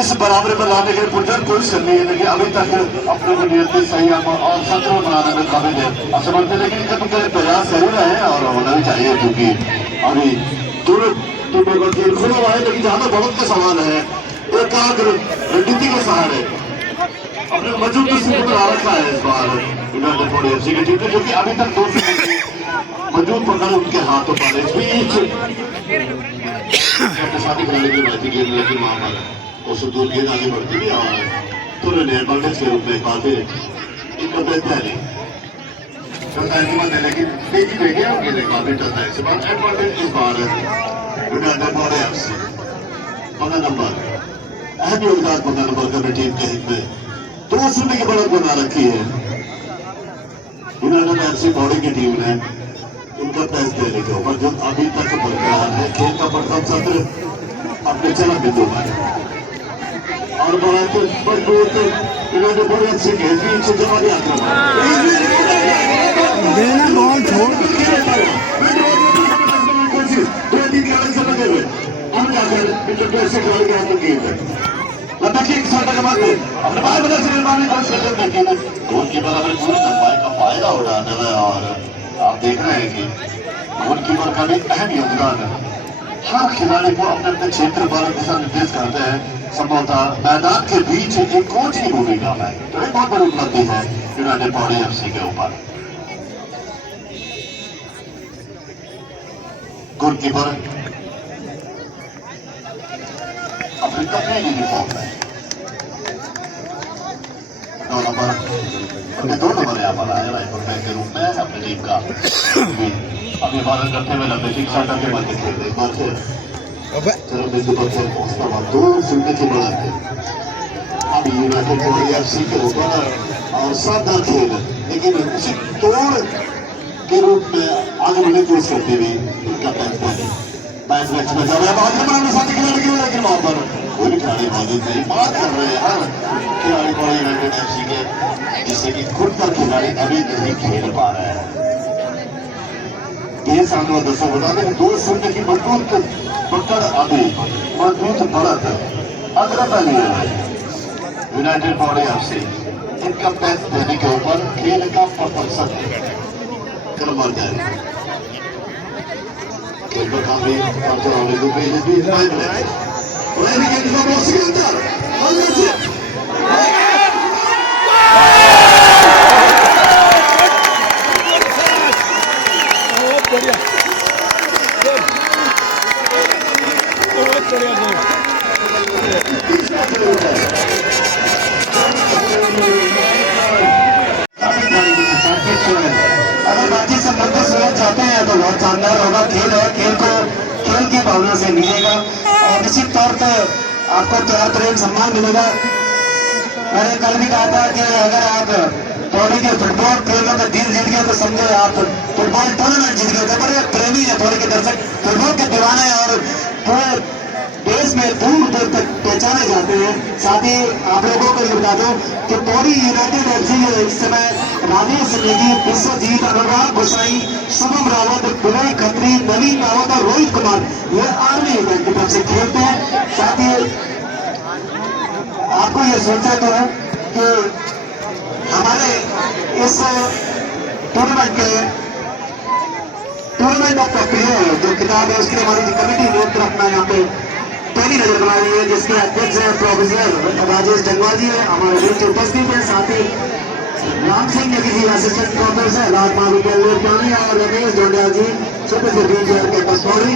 इस बराबर में लाने के लिए पुरजोर कोशिश करनी है लेकिन अभी तक अपने को नियंत्रित संयम और संतुलन बनाने में काबिल है असमर्थ है लेकिन इनके प्रयास जरूर है और होना भी चाहिए क्योंकि अभी दोनों टीमों का खेल खुला हुआ है लेकिन जहाँ बढ़त का सवाल है एकाग्र रणनीति के सहारे अपने मजबूत को बना रखा है इस बार यूनाइटेड पौड़ी एफसी की टीम ने जो कि अभी तक 2 मजबूत पकड़ उनके हाथों पर इस बीच अपने साथी खिलाड़ी की बैठी गेंद लेकिन वहां पर उससे दूर गेंद आगे बढ़ती है और तुरंत एडवांटेज के रूप में काफी इनका बेहतर है लेकिन तेजी देखे और गेंद काफी टलता है इस बार एडवांटेज इस बार यूनाइटेड पौड़ी एफसी 15 नंबर अहम योगदान 15 नंबर का टीम के हित में 2 शून्य की बढ़त बना रखी है यूनाइटेड एफसी पौड़ी की टीम ने इनका टेस्ट देने के ऊपर जो अभी तक बरकरार है खेल का प्रथम सत्र अपने चरम बिंदु पर और बढ़ाते मजबूत यूनाइटेड पौड़ी एफसी के बीच जवाबी कोशिश 2-3 खिलाड़ी से लगे हुए अब जाकर इंटरप्रेस खिलाड़ी के हाथ में गेंद है देखिए एक साइड के बाद अपने बाहर बदल से निर्माण की कोशिश करते हैं लेकिन गोलकीपर अपने पूरी लंबाई का फायदा उठाते हुए और आप देख रहे हैं कि गोलकीपर का भी अहम योगदान है हर खिलाड़ी को अपने अपने क्षेत्र पर दिशा निर्देश करते हैं संभवतः मैदान के बीच एक कोच की भूमिका है तो एक बहुत बड़ी उपलब्धि है यूनाइटेड पौड़ी एफसी के ऊपर गोलकीपर अपने कपड़े यूनिफॉर्म में 2 नंबर यहाँ पर आए राइफल बैक के रूप में अपनी टीम का अभिवादन करते हुए लंबे शिक्षा के मध्य खेल एक बार फिर चरम बिंदु पर खेल पहुंचता हुआ 2 शून्य की बढ़त है अब यूनाइटेड पौड़ी एफसी के ऊपर और शानदार खेल लेकिन उसी तोड़ के रूप में आगे बढ़ने की कोशिश करते हुए उनका मैच में जा रहा है बहुत बड़ा साथी खिलाड़ी के लेकिन वहां पर कोई भी खिलाड़ी मौजूद नहीं बात कर रहे हैं हर खिलाड़ी पौड़ी यूनाइटेड एफसी के जिससे कि खुद का खिलाड़ी अभी नहीं खेल पा रहे हैं ये सामने दर्शक बता दें 2 शून्य की मजबूत पकड़ अभी मजबूत बढ़त अग्रता लिए है यूनाइटेड पौड़ी एफसी इनका मैच देने के ऊपर खेल का प्रदर्शन क्रमवार जारी खेल पर काफी अगर बातचीत संबंधित सुनना चाहते हैं तो बहुत शानदार होगा खेल है खेल की भावना से मिलेगा और निश्चित तौर पर आपको तैयार तरीन सम्मान मिलेगा मैंने कल भी कहा था कि अगर आप पौड़ी के फुटबॉल प्रेमियों का दिल जीत गए तो समझो आप फुटबॉल टूर्नामेंट जीत गए बड़े प्रेमी है पौड़ी के दर्शक फुटबॉल के दीवाने और पूरे देश में दूर दूर तक पहचाने जाते हैं साथ ही आप लोगों को ये बता दो कि पौड़ी यूनाइटेड एफसी इस समय राजेश नेगी विश्वजीत अनुराग गोसाई शुभम रावत विनय खत्री नवीन रावत और रोहित कुमार ये आर्मी इवेंट की तरफ से खेलते हैं साथ ही आपको ये सोचना तो है कि हमारे इस टूर्नामेंट ऑफ द प्लेयर जो किताब है उसके लिए हमारी कमेटी नियुक्त रखना यहाँ पे पहली नजर बना रही है जिसके अध्यक्ष है प्रोफेसर राजेश जंगवाल जी है हमारे बीच उपस्थित है साथ ही राम सिंह नेगी जी असिस्टेंट प्रोफेसर राजमान विद्यालय और रमेश जोडिया जी सुपर से बीच के पसौड़ी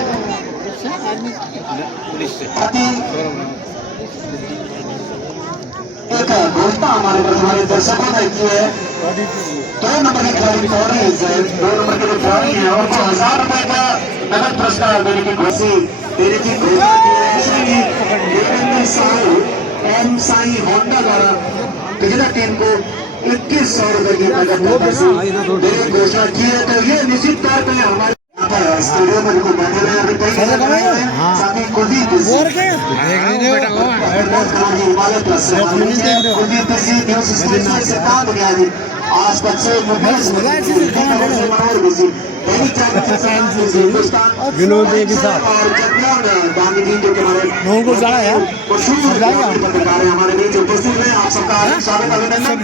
एक घोषणा हमारे पास हमारे दर्शकों ने की है 2 नंबर के खिलाड़ी 2 नंबर के खिलाड़ी है और 1000 रुपए का नगद पुरस्कार देने की घोषणा की है एम साई होंडा द्वारा पिछले टीम को 2100 रुपए की नगद राशि देने की घोषणा की है तो ये निश्चित तौर पर हमारे स्टेडियम में बिल्कुल बैठे रहे अभी कई साथ ही कुलदीप और क्या हिमालय प्लस कुलदीप जी न्यूज स्टेशन से कहा गया जी आज तक से मनोहर बिजी विनोद देवी साहब और जगमोहन गांधी जी जो लोगों को जाना है पत्रकार है हमारे बीच उपस्थित है आप सबका स्वागत अभिनंदन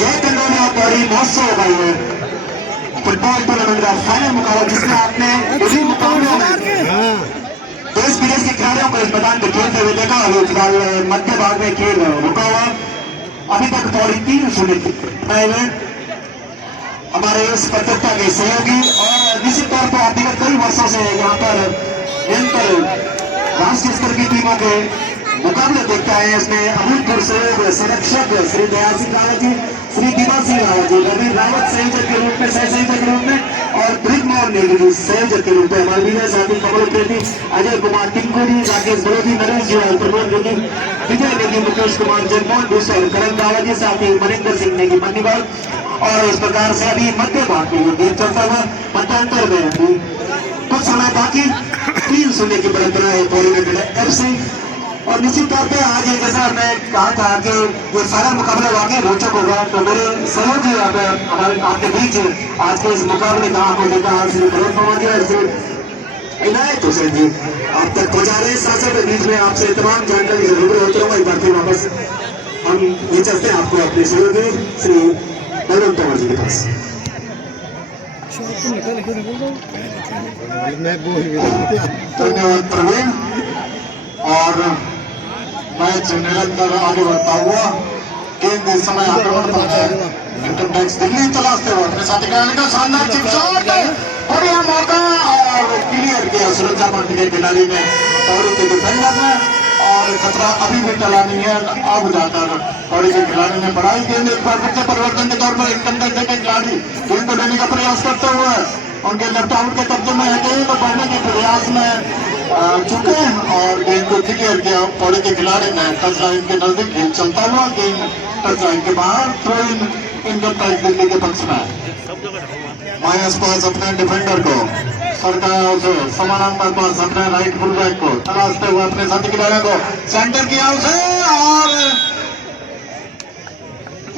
जय कंडोलिया पौड़ी महोत्सव भाई है फुटबॉल टूर्नामेंट का फाइनल मुकाबला जिसमें आपने विभिन्न मुकाबलों में देश विदेश के खिलाड़ियों को इस मैदान में खेलते हुए देखा अभी फिलहाल मध्य भाग में खेल रुका हुआ अभी तक पौड़ी 3-0 पहले हमारे इस प्रतियोगिता के सहयोगी और निश्चित तौर पर आप विगत कई वर्षों से यहाँ पर निरंतर राष्ट्रीय स्तर की टीमों के मुकाबले देखता है। इसमें अभूतपूर्व सहयोग संरक्षक श्री दयाल सिंह रावत जी, श्री दिवा सिंह रावत जी, रवि रावत संयोजक के रूप में, सह संयोजक के रूप में और ब्रिजमोहन नेगी संयोजक के रूप में हमारे विजय साथी कमल प्रेमी, अजय कुमार टिंकू जी, राकेश बड़ोदी, नरेश जी और प्रमोद नेगी, विजय नेगी, मुकेश कुमार, जगमोहन भूषण, करण रावत जी, साथी मनिंदर सिंह नेगी मन्नीवाल। और इस प्रकार से अभी मध्य भाग में गेम चलता हुआ मध्यांतर में कुछ समय बाकी 3-0 की परंपरा है पौड़ी में FC। और निश्चित तौर पे आज ये जैसा मैं कहा था कि ये सारा मुकाबला वाकई रोचक होगा तो मेरे सहयोगी हमारे आपके बीच आज के इस मुकाबले का आपको देखा श्री भरत पवार जी और श्री इनायत हुसैन जी आप तक पहुंचा रहे शासन के बीच में आपसे तमाम जानकारी जरूर होते रहो। एक बार फिर वापस हम ये चलते हैं आपको अपने सहयोगी श्री भरत पवार जी के पास। धन्यवाद प्रवीण। और मैच निरंतर आगे बढ़ता हुआ गेंद इस समय आक्रमण पर है इनकम टैक्स दिल्ली तलाशते हुए अपने साथी खिलाड़ी का शानदार चिप शॉट बढ़िया मौका और क्लियर किया सुरक्षा मंच के खिलाड़ी ने पौड़ी के डिफेंडर ने और खतरा अभी भी टला नहीं है। अब जाकर पौड़ी के खिलाड़ी ने बढ़ाई गेंद एक बार फिर से परिवर्तन के तौर पर इनकम टैक्स के खिलाड़ी गेंद को लेने का प्रयास करते हुए उनके लेफ्ट आउट के कब्जे में है गेंद बढ़ने के प्रयास में चुके और गेंद को क्लियर किया पौड़ी के खिलाड़ी ने टच लाइन के नजदीक गेंद चलता हुआ गेंद टच लाइन के बाहर throw in income tax Delhi के पक्ष में माइनस पास अपने डिफेंडर को सरकार उसे समानांतर पास अपने राइट फुल बैक को तलाशते हुए अपने साथी खिलाड़ियों को सेंटर किया उसे और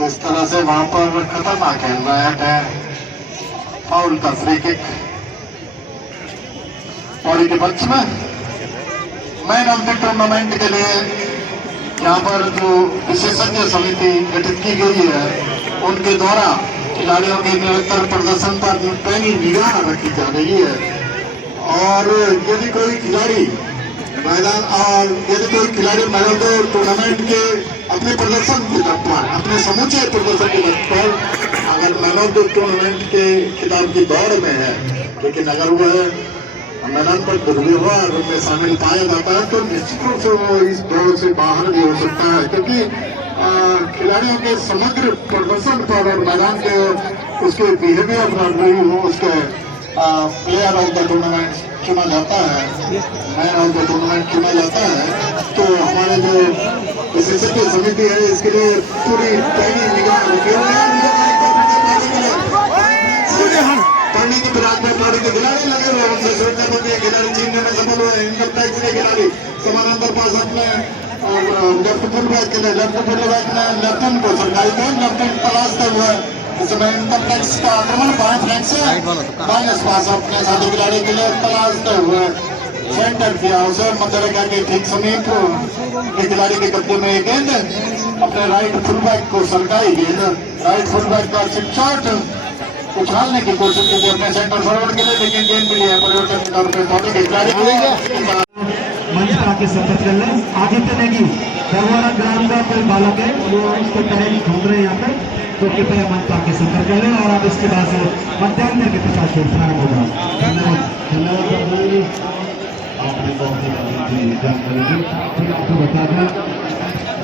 जिस तरह से वहां पर खतरनाक खेल रहा है फाउल का फ्री किक पौड़ी के पक्ष में। मैन ऑफ द टूर्नामेंट के लिए यहाँ पर जो विशेषज्ञ समिति गठित की गई है उनके द्वारा खिलाड़ियों के निरंतर प्रदर्शन पर पैनी निगाह रखी जा रही है। और यदि कोई खिलाड़ी मैदान और यदि कोई खिलाड़ी मैन ऑफ द टूर्नामेंट के अपने प्रदर्शन के दम पर अपने समूचे प्रदर्शन के दम पर अगर मैन ऑफ द टूर्नामेंट के खिताब की दौड़ में है लेकिन अगर वह मैदान पर दुर्व्यवहार में शामिल पाया जाता है तो निश्चित रूप से वो इस दौड़ से बाहर भी हो सकता है क्योंकि खिलाड़ियों के समग्र प्रदर्शन पर और मैदान के उसके बिहेवियर पर भी वो उसके प्लेयर ऑफ द टूर्नामेंट चुना जाता है मैन ऑफ द टूर्नामेंट चुना जाता है। तो हमारे जो विशेषज्ञ समिति है इसके लिए पूरी पैनी निगाह रखी हुई है। पढ़ने के फिराक में पौड़ी के खिलाड़ी लगे हुए उनसे सुरक्षा बन गए खिलाड़ी छीनने में सफल हुए इनकम टैक्स के खिलाड़ी समानांतर पास अपने लेफ्ट फुल बैक के लिए लेफ्ट फुल बैक ने लेफ्टिनेंट को सरकारी गेंद लेफ्टिनेंट तलाशते हुए इस समय इनकम टैक्स का आक्रमण बाएं फ्लैंक से माइनस पास अपने साथी खिलाड़ी के लिए तलाशते हुए सेंटर किया उसे मध्य रेखा के ठीक समीप के खिलाड़ी के कब्जे में एक गेंद अपने राइट फुल बैक को सरकारी गेंद राइट फुल बैक का चिप शॉट उछालने की कोशिश की अपने सेंटर फॉरवर्ड के लिए लेकिन गेंद मिली है परिवर्तन के तौर पर पौड़ी के खिलाड़ी मंच पर आके संपर्क कर लें। आदित्य नेगी भगवाना ग्राम का कोई बालक है वो उसके पैर घूम रहे हैं यहाँ पे तो कृपया मंच पर आके संपर्क कर लें और अब इसके बाद से मध्यांतर के पचास खेल प्रारंभ होगा। आपने बहुत जानकारी दी फिर आपको बता दें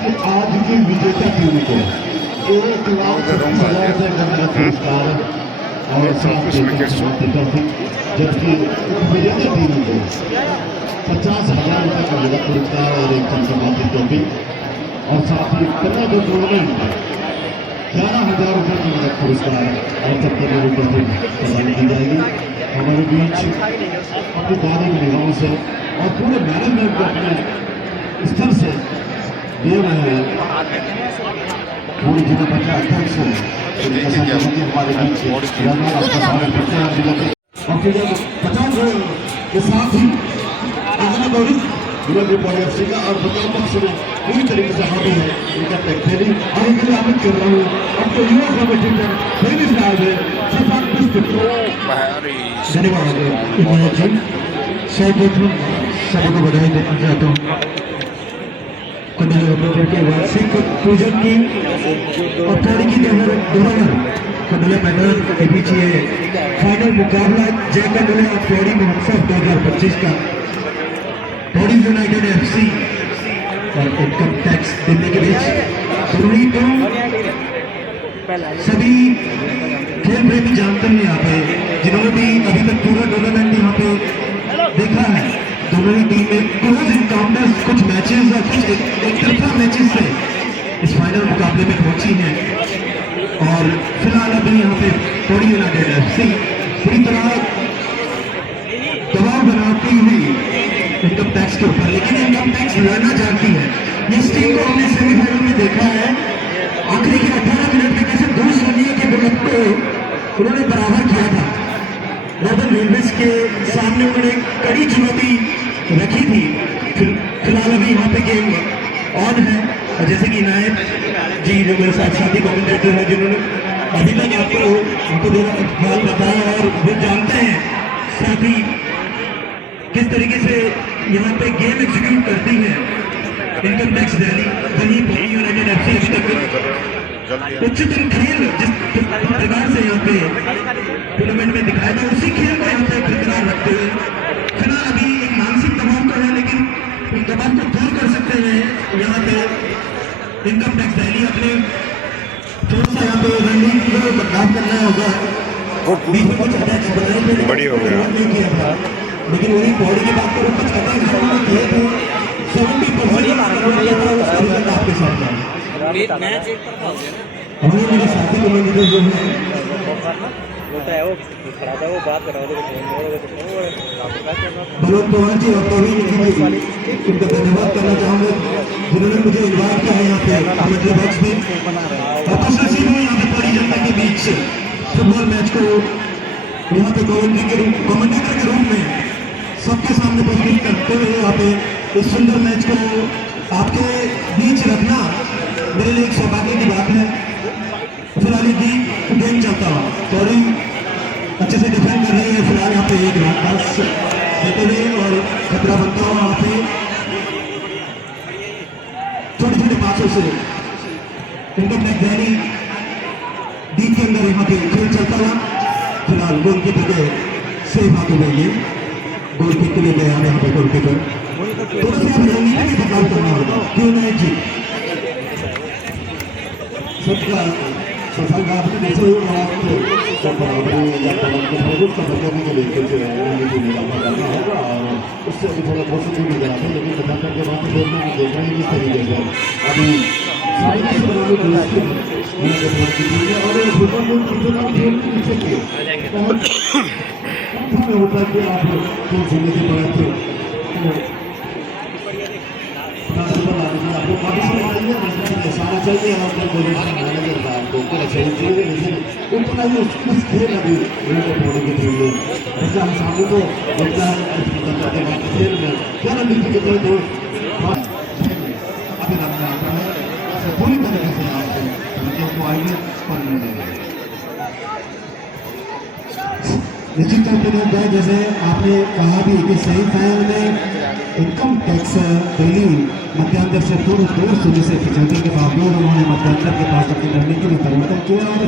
कि आज की विजेता टीम को 1,50,000 से पुरस्कार और जबकि विजेता टीम को 50,000 रुपये का नगद पुरस्कार और एक चंद्रमाती ट्रॉफी और साथ ही 15 जो टूर्नामेंट 11,000 रुपये का नगद पुरस्कार और 70 ट्रॉफी प्रदान की जाएगी। हमारे बीच अपनी दादी की निगाहों से और पूरे मैनेजमेंट को अपने स्तर से दे रहे हैं। पूरी जिला पंचायत अध्यक्ष हमारे बीच और फिर 50 के साथ ही FC का और 50 पक्ष में पूरी तरीके से हावी है इनका टेक्निकली आगे के लिए आमिर कर रहा हूँ। अब तो युवा कमेटी पर पहली फिलहाल है धन्यवाद इमारत जी। सर्वप्रथम सभी को बधाई देना चाहता हूँ कंडला के वार्षिक पूजन की और पौड़ी की दोहरा कंडला मैदान के बीच ये फाइनल मुकाबला जय कंडला और पौड़ी महोत्सव 2025 का पौड़ी यूनाइटेड FC और इनकम टैक्स दिल्ली के बीच जरूरी तो सभी खेल प्रेमी जानते हैं यहाँ पे जिन्होंने भी अभी तक पूरा टूर्नामेंट यहाँ पे देखा है। दोनों ही टीम में क्लोज इनकाउंटर्स कुछ मैचेस और कुछ एक तरफा मैचेस से इस फाइनल मुकाबले में पहुंची हैं और फिलहाल अभी यहाँ पे पौड़ी यूनाइटेड FC पूरी तरह दबाव बनाती हुई इनकम टैक्स के ऊपर, लेकिन इनकम टैक्स लड़ना चाहती है। इस टीम को हमने सेमीफाइनल में देखा है, आखिरी के 18 मिनट में कैसे 2 शून्य के बुलेट को उन्होंने बराबर किया था। नॉर्दर्न रेलवेज के सामने उन्होंने कड़ी चुनौती रखी थी। फिलहाल अभी यहाँ पे गेम ऑन है और जैसे कि नायब जी जो मेरे साथ साथी कमेंटेटर है जिन्होंने अभी तक आपको हाल बताया और वो जानते हैं साथ ही किस तरीके से यहाँ पे गेम एग्जीक्यूट करती है इनकम टैक्स दिल्ली वहीं पौड़ी यूनाइटेड FC अभी तक उच्चतम खेल जिस प्रकार से यहाँ पे टूर्नामेंट में दिखाया था उसी खेल को यहाँ पे बरकरार रखते हुए फिलहाल अभी एक मानसिक दबाव तो है, लेकिन उस दबाव को दूर कर सकते हैं यहाँ पे इनकम टैक्स दिल्ली अपने थोड़ा सा यहाँ पे रणनीति को बदलाव करना होगा। बीच में कुछ टैक्स बनाए बढ़िया हो गया लेकिन वही पौड़ी की बात करूँ कुछ कथा किए थे 70% आपके साथ हमें मेरे साथी कमेंटेटर जो है मनोज पवार जी और प्रवीण जी उनका धन्यवाद करना चाहूँगा जिन्होंने मुझे इन्वाइट किया है यहाँ पे कमेंट्री बॉक्स में और यहाँ पे पौड़ी जनता के बीच फुटबॉल मैच को यहाँ पे कमेंटेटर के रूप में सबके सामने प्रस्तुत करते हुए यहाँ पे इस सुंदर मैच को आपके बीच रखना मेरे लिए एक सौभाग्य की बात है। फिलहाल गेम चलता हुआ थोड़ी अच्छे से डिफेंड कर रही है। फिलहाल यहाँ पे एक पास देते हुए और खतरा बनता हुआ यहाँ पे छोटे छोटे पासों से इनकम टैक्स दिल्ली डी के अंदर यहाँ पे खेल चलता हुआ फिलहाल गोलकीपर के सेफ हाथों में ये गोल किक के लिए गया है यहाँ पे गोलकीपर थोड़ा सा रणनीति में बदलाव करना होगा क्यों नहीं जी सबका सफल आपने जैसे ही सब बराबरी या प्रभुत्व का बचाने के लिए कुछ रणनीति निकालना करना होगा और उससे अभी थोड़ा पॉजिटिव भी करा था लेकिन बता करके बात बोलने में देख रहे हैं किस तरीके से अभी साइड से बनाने के लिए और फुटबॉल कितना खेल पीछे किए होता है कि आप खेल खेलने के बाद आपको पार्टिसिपेट सारा चाहिए और मैनेजर का आपको चाहिए लेकिन उतना ही उस खेल अभी पौड़ी के खेल में जैसे हम सामने को बोलता है खेल में क्या रणनीति के तहत अभी रखना आता है पूरी तरीके से आपको आइए पढ़ने देंगे। निश्चित तौर पर जैसे आपने कहा भी कि सही फाइनल में इनकम टैक्स दिल्ली मध्यांतर से पूर्व 2-0 से पिछड़ने के बावजूद उन्होंने मध्यांतर के पास अपनी रणनीति में परिवर्तन किया और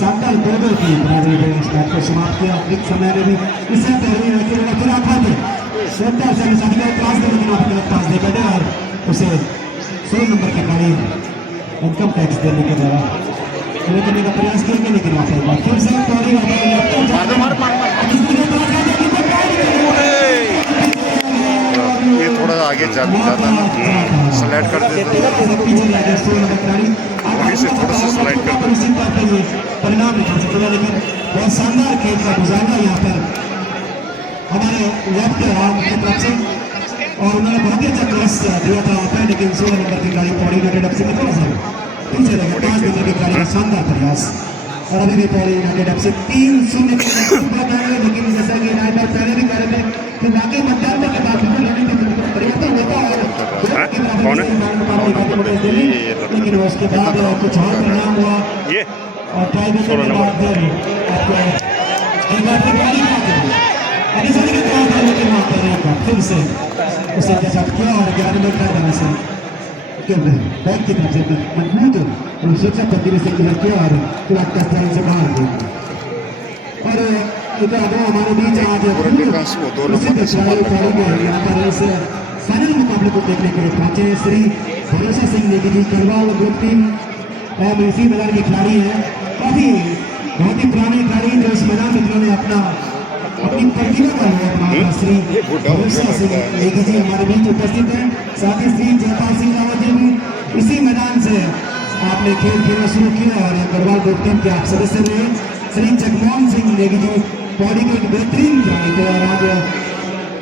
शानदार गोल की मैच को समाप्त किया। अधिक समय में भी इससे पहले फिर आता थे 70 से साथी पास देने के बाद पास दे बैठे और उसे 16 नंबर के करीब इनकम टैक्स देने के द्वारा करने का प्रयास किया लेकिन वहाँ फिर ये थोड़ा आगे जाता स्लाइड कर देते वहीं से थोड़ा सा स्लाइड कर देते परिणाम निकल सकता है लेकिन बहुत शानदार खेल का गुजारा यहाँ पर हमारे लेफ्ट आर्म की तरफ से और उन्होंने बहुत ही अच्छा क्रॉस दिया था वहाँ पे, लेकिन 16 नंबर की गाड़ी पौड़ी यूनाइटेड एफसी में थोड़ा सा पीछे रह गया। 5 नंबर की गाड़ी का शानदार प्रयास और अभी भी पौड़ी यूनाइटेड एफसी 3-0 के बताएंगे। लेकिन जैसा कि राय बात पहले भी कह रहे थे कि वाकई मतदान के बाद परिवर्तन होता है, लेकिन उसके बाद कुछ और परिणाम हुआ और टाइब्रेकर के बाद आपको एक बार फिर गाड़ी अभी सभी के तौर पर लेकिन वहाँ पर एक बार फिर से उसे जैसा किया और 11 मिनट कर देने से बैक की तरफ से मजबूत और शिक्षक पद्धति से क्लियर किया और क्लब का स्टाइल से बाहर गया। और एक आगे हमारे बीच आज यहाँ पर इस फाइनल मुकाबले को देखने के लिए पहुंचे श्री भरोसा सिंह नेगी जी करवाल ग्रुप टीम और इसी मैदान के खिलाड़ी हैं, काफी बहुत ही पुराने खिलाड़ी जो इस मैदान में जिन्होंने अपनी प्रतिभा का है। श्री भरोसा सिंह नेगी जी हमारे बीच उपस्थित हैं, साथ ही श्री जयपाल सिंह रावत जी भी इसी मैदान से आपने खेल खेलना शुरू किया और करवाल ग्रुप टीम के आप सदस्य रहे। श्री जगमोहन सिंह नेगी जी पौड़ी के एक बेहतरीन खिलाड़ी थे और आज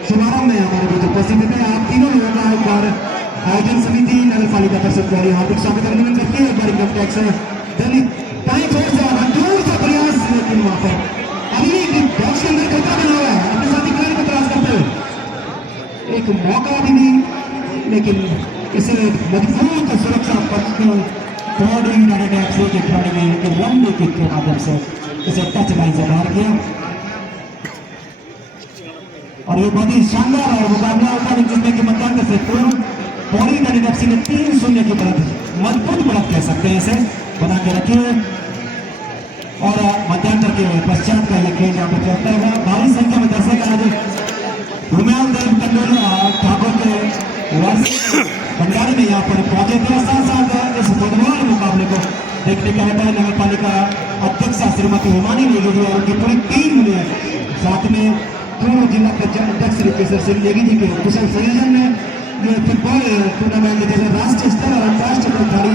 शुभारंभ में हमारे बीच उपस्थित थे। आप तीनों लोगों का एक बार आयोजन समिति नगर पालिका परिषद द्वारा हार्दिक स्वागत अभिनंदन करती है। एक बार इनकम टैक्स दिल्ली टाइम दूर से प्रयास, लेकिन वहाँ पर अभी बॉक्स के अंदर खतरा बना हुआ है, अपने साथी खिलाड़ी को तलाश करते हुए एक मौका भी नहीं, लेकिन इसे मजबूत सुरक्षा पथ की पौड़ी यूनाइटेड एफसी के खिलाड़ी ने एक वन डे किक के माध्यम से इसे टच लाइन से बाहर किया और ये बहुत ही शानदार और मुकाबला होता है जिसमें कि मतदान से पूर्व पौड़ी यूनाइटेड एफसी ने 3-0 की बढ़त, मजबूत बढ़त कह सकते हैं इसे बना के रखिए और मध्यांतर के पश्चात का यह खेल यहाँ पर चलता हुआ भारी संख्या में दर्शक आज रुमाल देव कंडोलिया ठाकुर के भंडारी में यहाँ पर पहुंचे थे। साथ साथ इस फुटबॉल मुकाबले को देखने का होता है नगर पालिका अध्यक्ष श्रीमती हिमानी नेगी जी और उनकी पूरी टीम ने, साथ में पूर्व जिला पंचायत अध्यक्ष श्री केसर सिंह नेगी जी के कुशल संयोजन में ये फुटबॉल टूर्नामेंट जैसे राष्ट्रीय स्तर और अंतर्राष्ट्रीय खिलाड़ी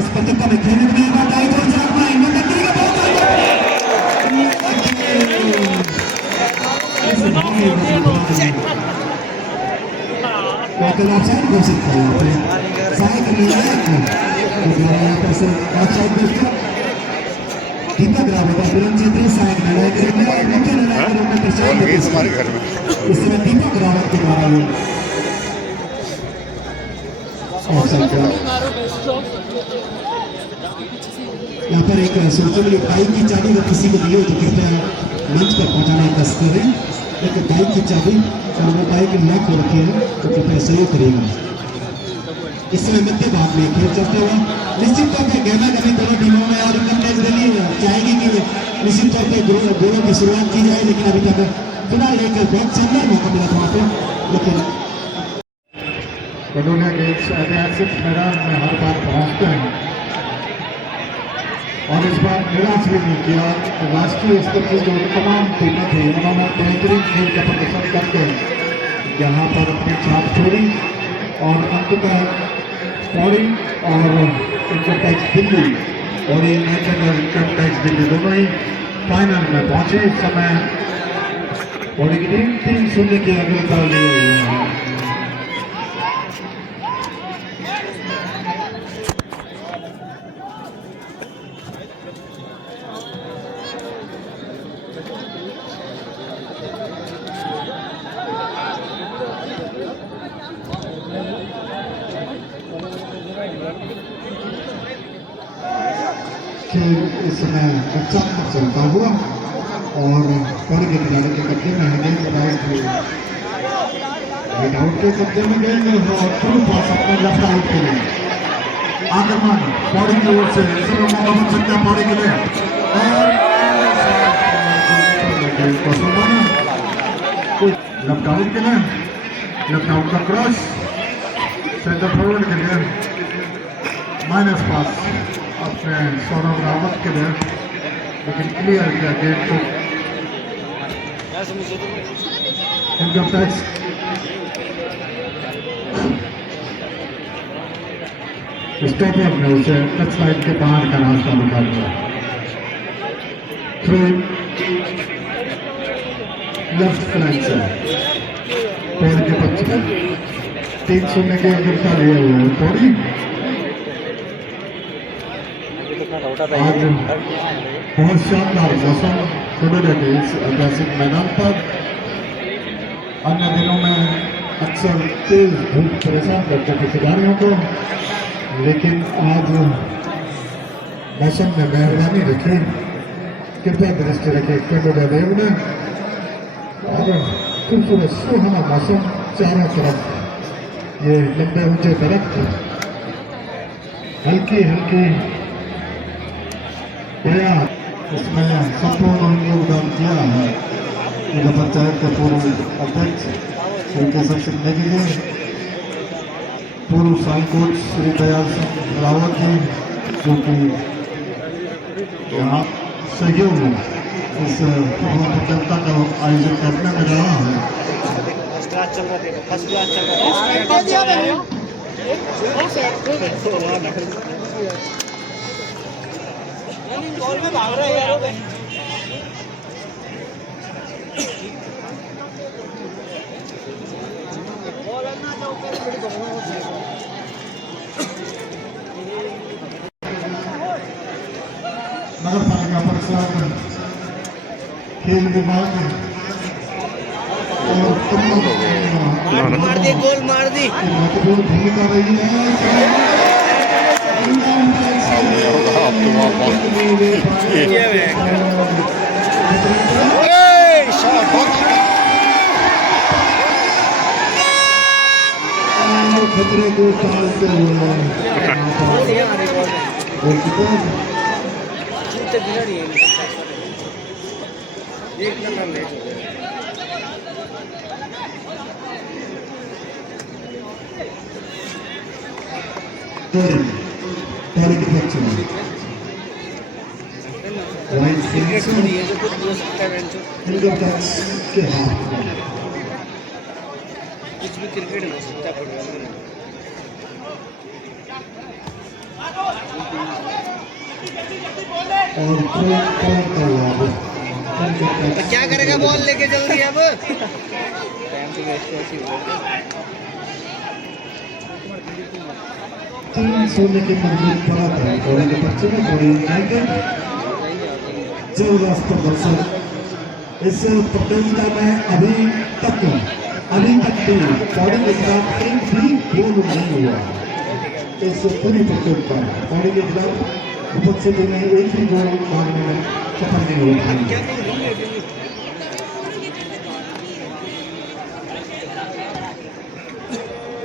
इस प्रतियोगिता में खेलने के लिए ऑफसाइड घोषित किया सहायक दीपक रावत और बिलन क्षेत्रीय सहायक निर्णायक के रूप में मुख्य निर्णायक के रूप में प्रचार इस समय दीपक रावत के द्वारा यहाँ पर एक सूचना बाइक की चाबी अगर किसी को दी हो तो कृपया मंच पर पहुंचाना दस्त करें। एक बाइक की चाबी और वो बाइक लॉक हो रखी है तो कृपया सहयोग करिएगा। इस समय मध्य भाग में खेल चलते हुए निश्चित तौर पर गहना कभी दोनों टीमों में और इनकम टैक्स रैली चाहेगी कि निश्चित तौर पर गोलों की शुरुआत की जाए, लेकिन अभी तक फिलहाल एक बहुत सुंदर मौका मिला था वहाँ पे, लेकिन कंडोलिया के इस ऐतिहासिक मैदान में हर बार पहुंचते हैं और इस बार निराश भी नहीं किया। राष्ट्रीय स्तर की जो तमाम टीमें थी उन्होंने बेहतरीन खेल का प्रदर्शन करके यहाँ पर अपनी छाप छोड़ी और अंततः पौड़ी और इनकम टैक्स दिल्ली और यूनाइटेड और इनकम टैक्स दिल्ली दोनों ही फाइनल में पहुंचे। इस समय पौड़ी की टीम 3-0 की अग्रता ली हुई है। खेल इस समय अच्छा चलता हुआ और पौड़ी के खिलाड़ी के कब्जे में है गेंद आउट के कब्जे में गेंद और थ्रू पास अपने लेफ्ट आउट के लिए आक्रमण पौड़ी की ओर से मौका बन सकता है पौड़ी के लिए और लेफ्ट आउट के लिए लेफ्ट आउट का क्रॉस सेंटर फॉरवर्ड के लिए माइनस पास अपने सौरभ रावत के लिए, लेकिन क्लियर किया गेट को इनकम टैक्स स्टेडियम ने उसे टच लाइन के बाहर का रास्ता निकाल दिया। थ्रू लेफ्ट फ्लैंक से पैर के पक्ष में 3-0 की अग्रता लिए हुए हैं थोड़ी। आज बहुत शानदार मौसम सुबह के इस ऐतिहासिक मैदान पर। अन्य दिनों में अक्सर तेज धूप परेशान करते थे खिलाड़ियों को, लेकिन आज मौसम में मेहरबानी रखी, कृपया दृष्टि रखे कैमरा देव ने। और खूबसूरत सुहाना मौसम, चारों तरफ ये लंबे ऊंचे दरख्त, हल्की हल्की बया, इसमें संपूर्ण योगदान किया है जिला पंचायत के पूर्व अध्यक्ष श्री केशव सिंह नेगी जी, पूर्व साई कोच श्री दयाल सिंह रावत जी, जो कि यहाँ सहयोग इस प्रतियोगिता का आयोजन करने में रहा है। नगर पालिका परिषद, खेल विभाग और मार दी, गोल मार दी। महत्वपूर्ण भूमिका रही खतरे को टालते हुए के हाथ कुछ भी क्रिकेट हो सकता है। और तो क्या करेगा बॉल लेके जल्दी अब टाइम तो वेस्ट हो तीन सोने के मजबूत पड़ा था और के बच्चे में बड़ी यूनाइटेड जबरदस्त दर्शक इस प्रतियोगिता में अभी तक भी पौड़ी के खिलाफ एक भी गोल नहीं हुआ। इस पूरी प्रतियोगिता पौड़ी के खिलाफ उपस्थिति में एक भी गोल मारने में सफल नहीं हुआ।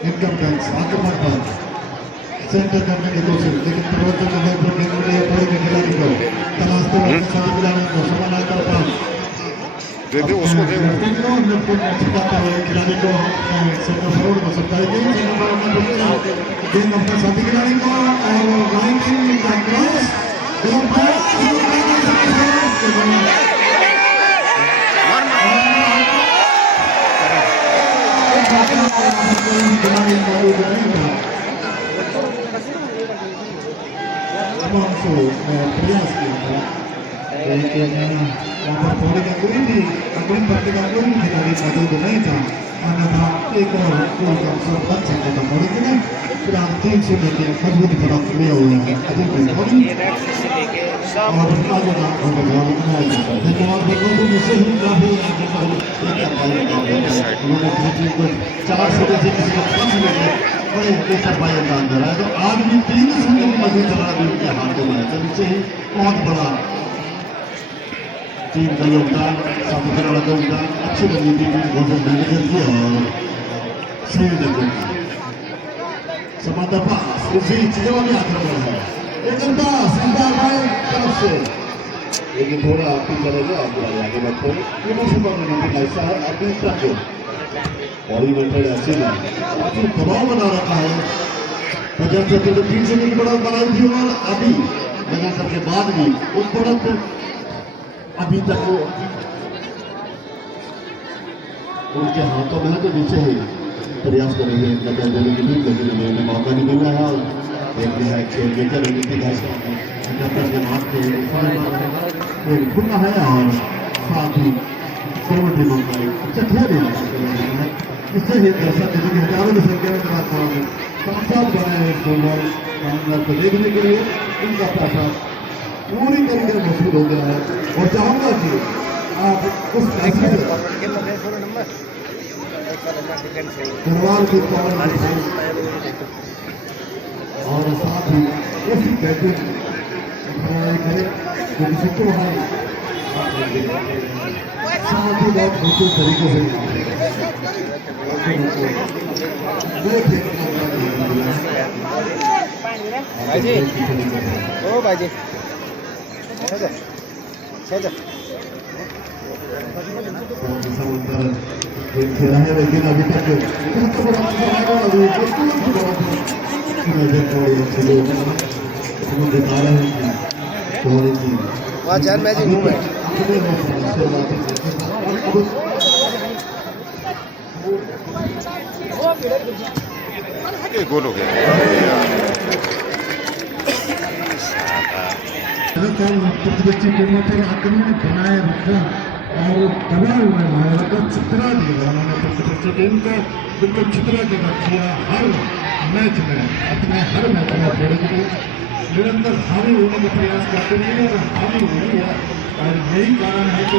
इनकम टैक्स आक्रमण पर सेंटर करने की कोशिश, लेकिन प्रवर्तन के पौड़ी के खिलाड़ी को तलाशते हुए खिलाड़ी को समानांतर पर दे उसको दे खिलाड़ी को सेंटर फॉरवर्ड को सप्लाई गेंद अपने साथी खिलाड़ी को और राइटिंग का क्रॉस प्रयास किया था, लेकिन वहाँ पर पौड़ी का कोई भी अग्रिम पार्टी का कोई भी खिलाड़ी मौजूद नहीं था। अन्यथा एक और गोल का अवसर बन सकता था पौड़ी के लिए। फिर हम 3-0 के मजबूत बढ़त लिए हुए हैं अजय पौड़ी और आगे नाम को बदलाव बनाया जाता है। लेकिन और बदलाव में से ही काफी उन्होंने 4 से किसी को 5 मिनट बड़े बेहतर बाई अंदाज रहा है। तो आज भी 3-0 की मजबूत चला भी उनके हाथों में है। तो इससे ही बहुत बड़ा टीम का योगदान, सामने वाला का योगदान अच्छी रणनीति की घोषणा मैनेजर की और सही समाधान पास उसी चीजों में आक्रमण है एकदम पास भाई तरफ से, लेकिन थोड़ा आपकी चलेगा आप आगे बढ़ते हैं। ऐसा है अभी तक ऑर्डिनेटेड ऐसे काफी दबाव बना रखा है। जब से 3 की बढ़त बनाई थी और अभी लगा सबके बाद भी उस बढ़त अभी तक वो उनके हाथों में है। तो नीचे ही प्रयास करेंगे इनका कहने के लिए, लेकिन उन्हें मौका नहीं मिला है और देखते हैं खेल लेकर के हाथ खुला है और साथ ही सहमति मांगा है। अच्छा खेल है, इससे ही दर्शक देखिए हजारों की संख्या में कलाकारों ने संसार बनाए हैं फुटबॉल कामयाब को देखने के लिए। इनका पैसा पूरी तरीके से मशहूर हो गया है और चाहूंगा कि आप उस पैसे से परिवार की पालन और साथ ही ऐसी बैठक करें जो किसी को हमारी साथ ही बहुत मुश्किल तरीके से खेला है, लेकिन अभी तक दिखा रहे हैं वहाँ चार मैच ही घूमे गोल हो गया। प्रतिपक्षी टीमों पर आक्रमण बनाए रखा और दबा हुआ माया का चित्रा दिया उन्होंने प्रतिपक्षी टीम को बिल्कुल चित्रा के रखा। हर मैच में अपने हर मैच में खेलते निरंतर हावी होने का प्रयास करते रहे और हावी हुई है और यही कारण है कि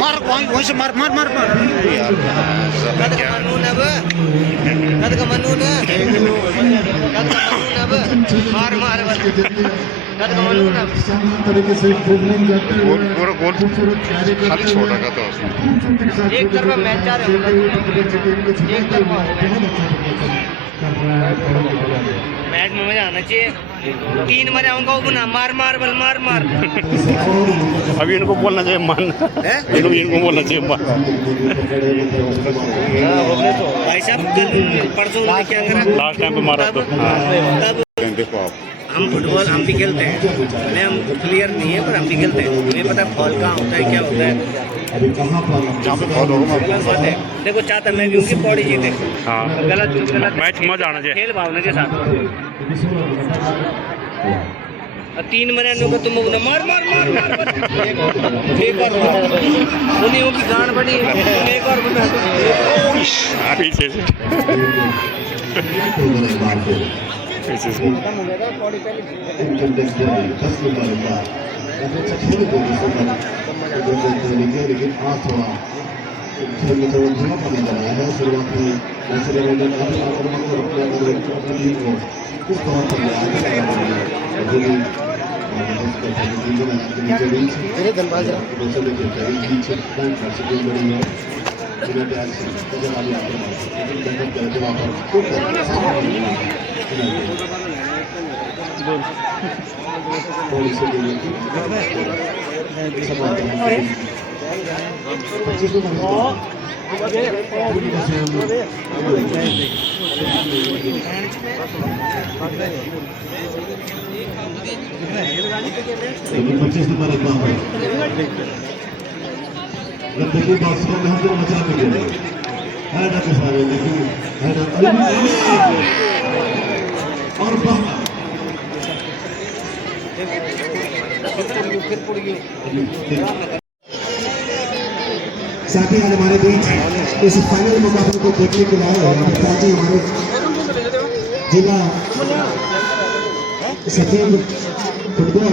मार वहीं से मार मार मार मार मार मार समान तरीके से ड्रिबलिंग करते हुए पूरा गोल खूबसूरत कार्य करते खाली छोटा का तो एक तरफा मैच जा रहा है एक तरफा मैच में मजा आना चाहिए। 3 मरे आऊंगा वो ना मार मार बल मार मार अभी इनको बोलना चाहिए मान, इनको बोलना चाहिए मान। भाई साहब कल परसों क्या करा लास्ट टाइम पे मारा तो तब देखो आप हम फुटबॉल हम भी खेलते हैं, भले हम क्लियर नहीं है पर हम भी खेलते हैं। हमें पता है फॉल कहाँ होता है क्या होता है। जहाँ पे फॉल होगा गलत बात है। देखो चाहता मैं भी उनकी पौड़ी जीते। हाँ गलत मैच मजा आना चाहिए खेल भावना के साथ। 3 मरे का तुम बोलना मार मार मार मार एक और उन्हीं की गांड बनी एक और पीछे से पीछे से लेकिन आज थोड़ा खेल में थोड़ा धीमा पड़ने लगा है। शुरुआत में दूसरे में काफी आक्रामक टीम को इस दौर पर लेकिन 25 नंबर एक बार देखिए बॉक्स को कहाँ से बचा के गए है ना कुछ आगे देखिए है ना और बाहर साथ ही आज हमारे बीच इस फाइनल मुकाबले को देखने के लिए पहुंचे हमारे जिला सचिव फुटबॉल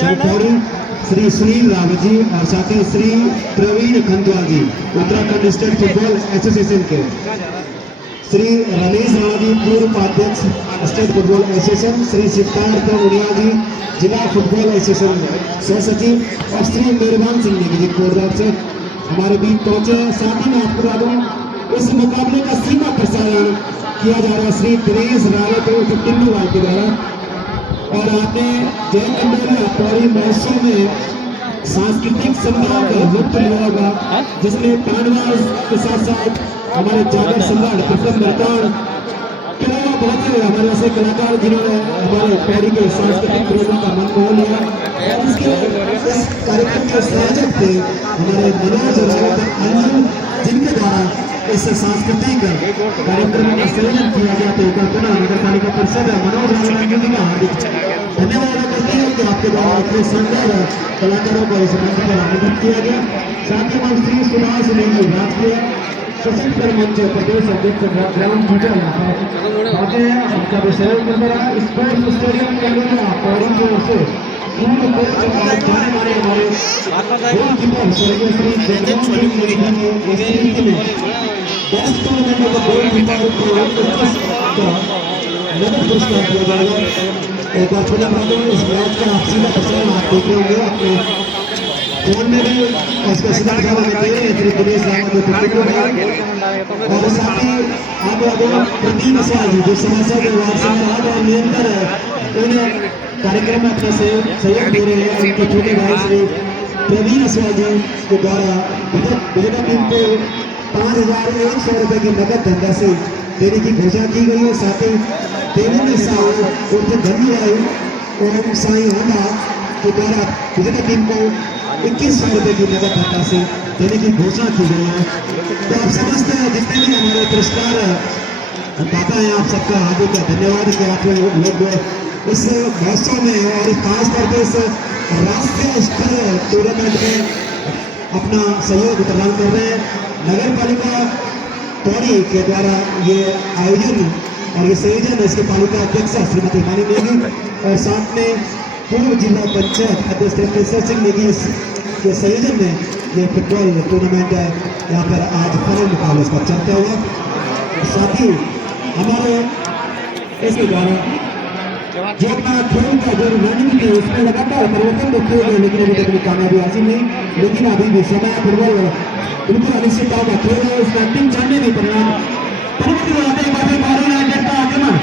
सरकारी श्री सुनील रावत जी और साथ ही Shri Praveen Khandwa ji Uttarakhand state football association के, श्री रमेश राणा जी पूर्व उपाध्यक्ष state football association, Shri Siddharth Uniyal ji जिला फुटबॉल एसोसिएशन सह सचिव और श्री मेहरबान सिंह जी कोटद्वार से हमारे बीच पहुंचे। साथ ही मैं आपको बता दूं इस मुकाबले का सीमा प्रसारण किया जा रहा है श्री दिनेश रावत टिंडूवाल के द्वारा। और आपने जैन मंडल पौड़ी महोत्सव में सांस्कृतिक सम्मान का लुत्फ लिया होगा, जिसमें तानवा के साथ साथ हमारे जागर सम्राट प्रथम बर्तान के अलावा बहुत से हमारे ऐसे कलाकार जिन्होंने हमारे पौड़ी के सांस्कृतिक प्रोग्राम का मन मोह लिया। और इसके इस कार्यक्रम के संयोजक थे हमारे मनोज रावत अंजुम, जिनके द्वारा इस सांस्कृतिक कार्यक्रम का संयोजन किया गया। तो कल्पना नगर पालिका परिषद मनोज रावत अंजुम का हार्दिक धन्यवाद करते हैं कि आपके द्वारा अपने सुंदर कलाकारों को इस मंच पर आमंत्रित किया गया। साथ ही मंच श्री सुभाष नेगी राष्ट्रीय सशस्त्र मंच प्रदेश अध्यक्ष ग्राउंड पूजा यहाँ पर आते हैं। उनका भी सहयोग मिल रहा है। स्पोर्ट्स स्टेडियम के अंदर पौड़ी की ओर से पूर्व कोच और जाने माने हमारे गोलकीपर स्वर्गीय श्री जगदीश सिंह मोदी ने इस रीति में 10 टूर्नामेंट का गोलकीपर को नगद पुरस्कार दिया जाएगा। एक बार फिर हम इस मैच का आप सीधा प्रसारण आप देख रहे होंगे अपने फोन में भी, और इसका सीधा प्रसारण देख रहे हैं श्री दिनेश रावत और साथ ही आप प्रदीप साहब जो समाचार विभाग से आज और निरंतर उन्हें कार्यक्रम में अपना सहयोग दे रहे हैं। उनके छोटे भाई श्री प्रवीण असवाल जी के द्वारा विजेता टीम को 5,100 रुपए की नगद धनराशि देने की घोषणा की गई है। साथ ही देवेंद्र साहू उर्फ धनी राय और साई होंडा के द्वारा विजेता टीम को 2,100 रुपए की नगद धनराशि देने की घोषणा की गई है। तो आप समझते हैं जितने भी हमारे पुरस्कार दाता हैं आप सबका हार्दिक धन्यवाद कि आप लोग इस महोत्सव में और खास करके इस राष्ट्रीय स्तर टूर्नामेंट में अपना सहयोग प्रदान कर रहे हैं। नगर पालिका पौड़ी के द्वारा ये आयोजन और ये संयोजन इसके पालिका अध्यक्ष श्रीमती मानी नेगी और साथ में पूर्व जिला पंचायत अध्यक्ष प्रोफेसर सिंह नेगी के संयोजन में ये फुटबॉल टूर्नामेंट है यहाँ पर आज फाइनल मुकाबला इसका चलता हुआ। साथ ही हमारे इसके द्वारा जो अपना खेल का जो रणनीति है उसमें लगातार परिवर्तन तो किए गए, लेकिन अभी तक कामयाबी हासिल नहीं। लेकिन अभी भी समय फुटबॉल बिल्कुल अनिश्चितता का खेल है। उसका टीम जानने में परिणाम परिवर्तन हो जाते हैं। यूनाइटेड का आक्रमण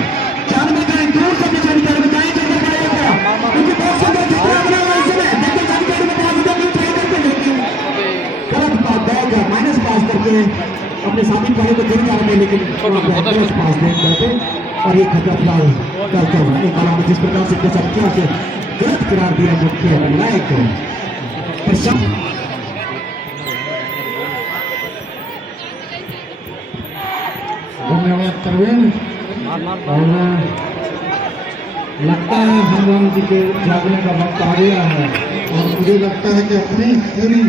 4 में करें दूर से निशान कर बचाएं चलकर पड़ेगा क्योंकि बहुत सुंदर चित्र बना हुआ है। इसमें देखते जानकारी में पास करके ट्राई करते लेकिन गलत पास बैग माइनस पास करके अपने साथी खिलाड़ी को गिर जा रहे हैं, लेकिन पास देख जाते और ये खतरा फिलहाल करते हुए एक बार जिस प्रकार से कुछ अक्षर से गलत करार दिया मुख्य नायक धन्यवाद प्रवीण। और लगता है हनुमान जी के जागने का वक्त आ गया है और मुझे लगता है कि अपनी पूरी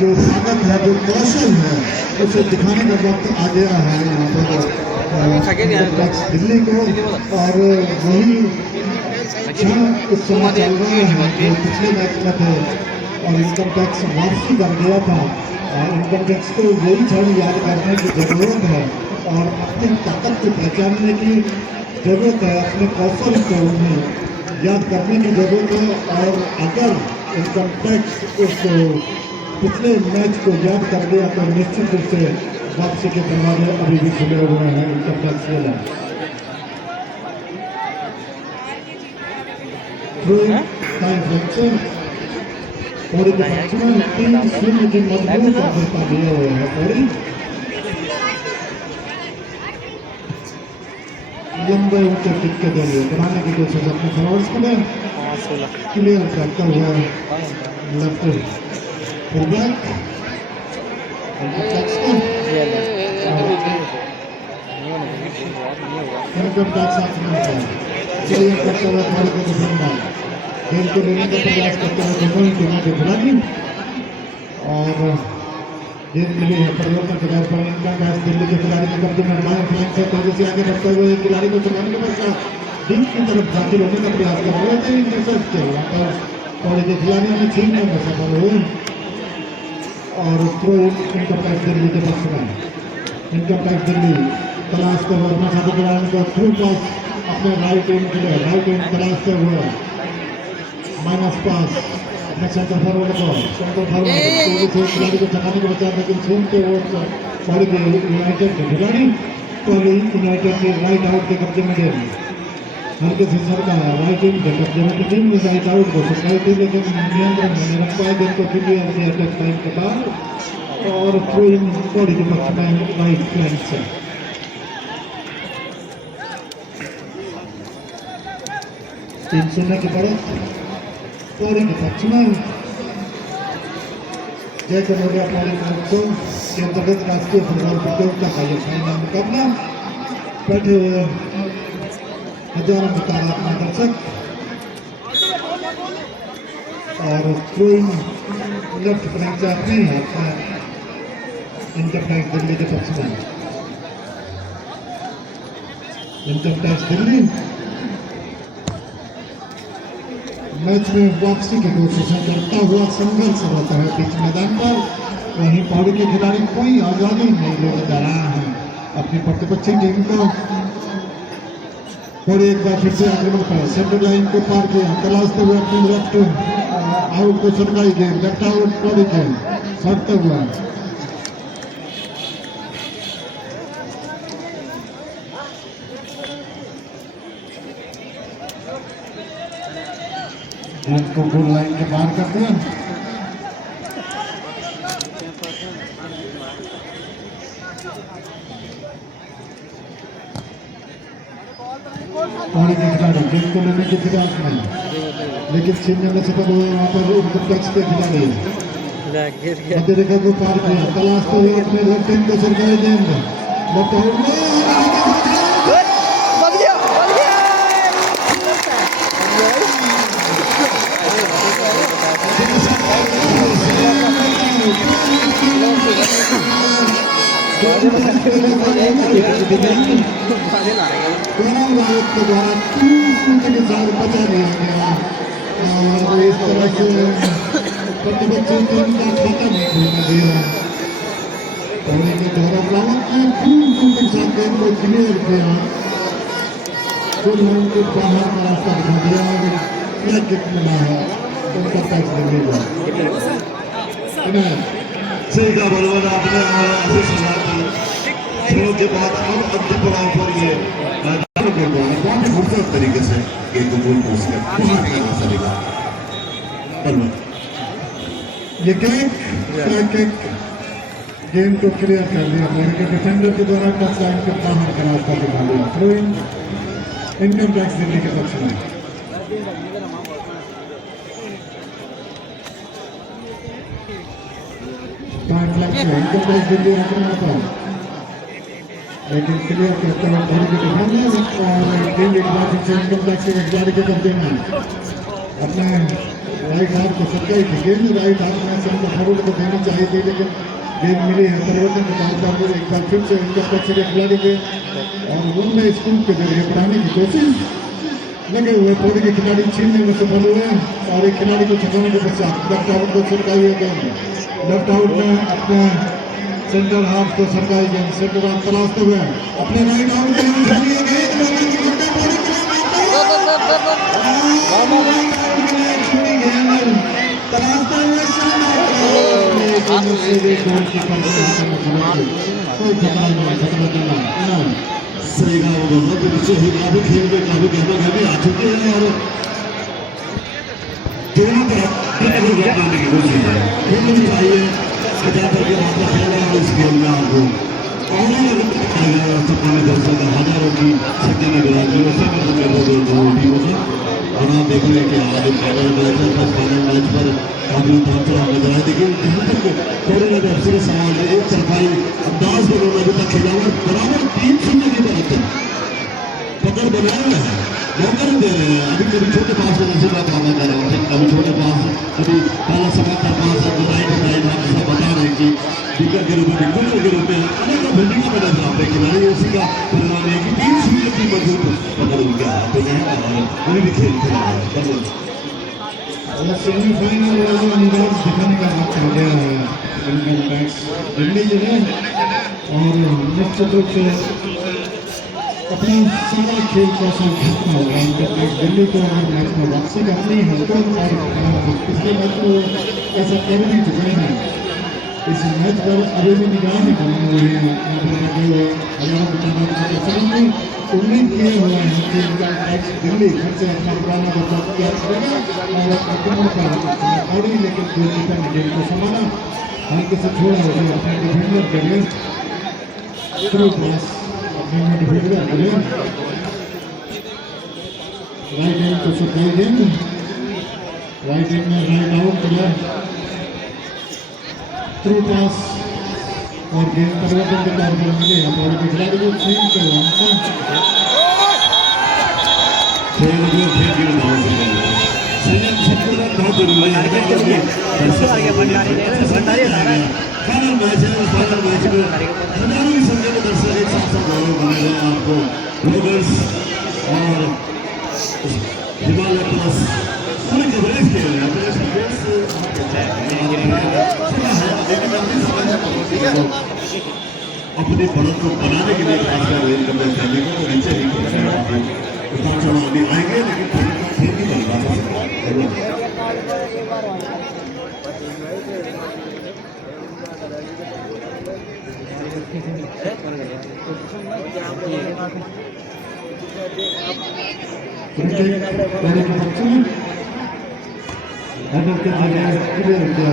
जो ताकत है जो कौशल है उसे दिखाने का वक्त आ गया है यहाँ पर दिल्ली को। और वही क्षण इस समय चल रहा है जो पिछले मैच में थे और इनकम टैक्स वापसी कर दिया था। इनकम टैक्स को वही क्षण याद करने की जरूरत है और अपनी ताकत को पहचानने की जरूरत है, अपने कौशल को उन्हें याद करने की जरूरत है। और अगर इनकम टैक्स उस पिछले मैच को याद कर दिया तो निश्चित रूप से वापसी के दरवाजे अभी भी खुले हुए हैं इनकम टैक्स के लिए। पौड़ी के पक्ष में 3-0 की मजबूत अग्रता लिए हुए हैं पौड़ी। लंबे ऊंचे किक के देंगे बनाने की कोशिश अपने फॉरवर्ड्स के लिए क्लियर करता हुआ left full back income tax clear करते हुए पौड़ी के डिफेंडर गेंद को लेने का प्रयास करते हुए दोनों टीमों के खिलाड़ी और गेंद मिली है परिवर्तन के तौर पर इनकम टैक्स दिल्ली के खिलाड़ी के कब्जे में बाएं फ्लैंक से तेजी से आगे बढ़ते हुए खिलाड़ी को चलाने के पश्चात डीप की तरफ दाखिल होने का प्रयास कर रहे थे। इंटरसेप्ट किया वहाँ पर पौड़ी के खिलाड़ियों ने छीनने में सफल हुए और थ्रो इनकम टैक्स दिल्ली के पक्ष में। इनकम टैक्स दिल्ली तलाशते हुए अपना साथी खिलाड़ी को थ्रू पास अपने राइट विंग के लिए राइट विंग तलाशते हुए माइनस पास अपने सेंटर फॉरवर्ड को खिलाड़ी को चलाने के बचाव लेकिन छूटते वो पौड़ी के यूनाइटेड के खिलाड़ी पौड़ी यूनाइटेड के राइट आउट के कब्जे में गेंद हल्के से सरका है राइट विंग के कब्जे में टीम में राइट आउट को सप्लाई थी लेकिन नियंत्रण में रख पाए गेंद को क्लियर किया टच लाइन के बाद और थ्रो इन पौड़ी के पक्ष में राइट फ्लैंक से। तीन शून्य की बढ़त पौड़ी के पक्ष में। जय कनौरिया पौड़ी महोत्सव के अंतर्गत राष्ट्रीय फुटबॉल प्रतियोगिता का यह फाइनल मुकाबला बैठे हुए हजारों की तादाद में दर्शक और थ्रोइंग लेफ्ट फ्लैंक से अपने हाथ में इनकम टैक्स दिल्ली के पक्ष में। इनकम टैक्स दिल्ली मैच में वापसी की कोशिशें करता हुआ संघर्ष होता है बीच मैदान पर। वहीं पौड़ी के खिलाड़ी कोई आजादी नहीं लेने जा रहा है अपनी प्रतिपक्षी टीम को। और एक बार फिर से आक्रमण पर सेंटर लाइन को पार किया, तलाशते हुए अपने लेफ्ट आउट को सरकाई गए, लेफ्ट आउट पौड़ी के सटते हुए को गोल लाइन के बाहर कर दिया। पौड़ी के खिलाड़ी गेंद को लेने की फिराक में, लेकिन छीनने में सफल हुए वहां पर इनकम टैक्स के खिलाड़ी। मध्य रेखा को पार किया, तलाशते हुए अपने लेफ्ट हैंड को सरकाई गेंद लेफ्ट आउट में बचा दिया गया और इस तरह से प्रतिपक्षी टीम का खत्म होना दिया। पौड़ी के गौरव रावत ने के साथ गेंद को क्लियर किया, गोल लाइन के बाहर का रास्ता दिखा दिया और क्या किक मिला है उनका टैक्स मिलेगा। सही का बलवन आपने के बाद अब अंतिम पड़ाव पर ये काफी खूबसूरत तरीके से गेंद को गोल पोस्ट कर बाहर निकालना चलेगा। ये किक गेंद को क्लियर कर दिया, के डिफेंडर के द्वारा टच लाइन के बाहर का रास्ता दिखा दिया। थ्रोइंग इनकम टैक्स दिल्ली के पक्ष में। इनकम टैक्स दिल्ली लेकिन क्लियर करते हुए पौड़ी के डिफेंडर और गेंद एक बार फिर से इनकम टैक्स के खिलाड़ी के कब्जे में अपने राइट हाथ को सरकाई थी। गेंद राइट हाथ में सेंटर फॉरवर्ड को देनी चाहिए थी, लेकिन गेंद मिली है परिवर्तन के तौर पर एक बार फिर से इनकम टैक्स के खिलाड़ी के और उनमें स्कूल के जरिए बढ़ाने की कोशिश लगे हुए। पौड़ी के खिलाड़ी छीनने में सफल हुए और एक खिलाड़ी को छकाने के पश्चात लेफ्ट आउट को सरकाई हुई गेंद लेफ्ट आउट में अपने सेंटर हाफ को सरकाई गेंद सेंटर हाफ तलाशते हुए अपने राइट आउट के सही का काफी खेल में काफी गहमा गहमी आ चुके हैं और दोनों तरफ की कोशिश है खेलनी चाहिए जहाँ पर ये मामला खेल रहा है इस गेम में आपको सपने दर्शक हजारों की संख्या में बिराजी टीमों से और आप देख रहे हैं कि आज फाइनल मैच है। फर्स्ट फाइनल मैच पर काफी उतार चढ़ाव नजर आए, लेकिन जहाँ तक थोड़े ना अफसर सवाल है एक तरफाई अंदाज में उन्होंने अभी तक खेला और बराबर 3-0 की बढ़त पकड़ बनाए हुए हैं, मौका नहीं दे रहे हैं। अभी कभी छोटे पास में नजर मैं काम कर रहा हूँ, कभी छोटे पास कभी पहला समाचार पास है राइट आप सब बता रहे हैं कि विकेट के रूप में विकेट के रूप में अनेक बिल्डिंगों में नजर आते हैं खिलाड़ी। उसी का परिणाम है कि 3-0 की मजबूत पकड़ उनके हाथ में है और उन्हें भी खेल खेला है। सेमीफाइनल वाला अंदाज दिखाने का वक्त हो गया है इनकम टैक्स दिल्ली जो है और निश्चित रूप से अपना सारा खेल कौशल खत्म होगा। इनकम टैक्स दिल्ली को अगर मैच में वापसी करनी है तो पिछले मैच में ऐसा कर भी चुके हैं। इस मैच पर अभी भी निगाह नहीं करनी हुई है। उम्मीद किए हुए हैं कि इनकम टैक्स दिल्ली फिर से अपना पुराना बदलाव किया करेगा और आक्रमण पर पौड़ी लेकिन गोलकीपर ने गेंद को संभाला, हल्के से छोड़ा उसे अपने डिफेंडर के लिए थ्रू पास अपने डिफेंडर के लिए राइट हैंड को सरकाई गेंद राइट हैंड में राइट आउट किया थ्रू पास और गेंद परिवर्तन के तौर पर मिले पौड़ी के खिलाड़ी को छीन कर वहां से बहुत जरूरी है फाइनल मैच है। फाइनल मैच में हजारों की संख्या में दर्शक एक साथ साथ बने रहे हैं आपको ब्लूबर्स और हिमालय प्लस पूरी कवरेज किया गया अपनी बढ़त को बनाने के लिए खासकर रेल कवरेज करने को नीचे नहीं पहुंचे उतार चढ़ाव भी आएंगे लेकिन फिर भी बर्बाद हो सकता है।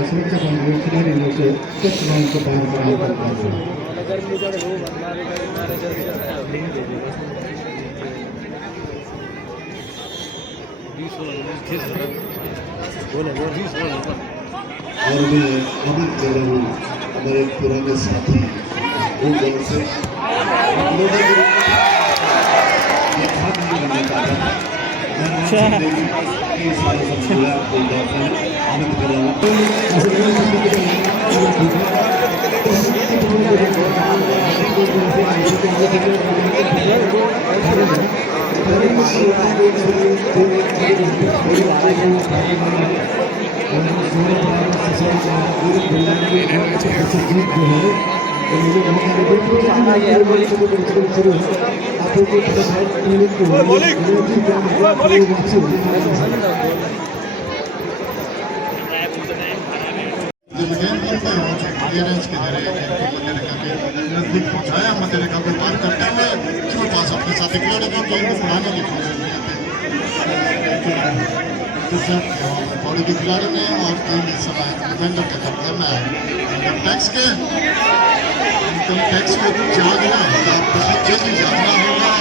सुरक्षा खिलाड़ियों से कुछ राउंड को पार करने पर और मैं अमित कह रहा हूँ हमारे पुराने साथी वो गाँव से नजदीक पहुंचाया मध्यरेखा को पार करते हुए थ्रू पास अपने साथी खिलाड़ी को गेंद उड़ाने की बॉडी के खिलाड़ी ने और गेंद इस समय डिफेंडर के कब्जे में है। टैक्स के जागना होगा, बहुत जल्दी जागना होगा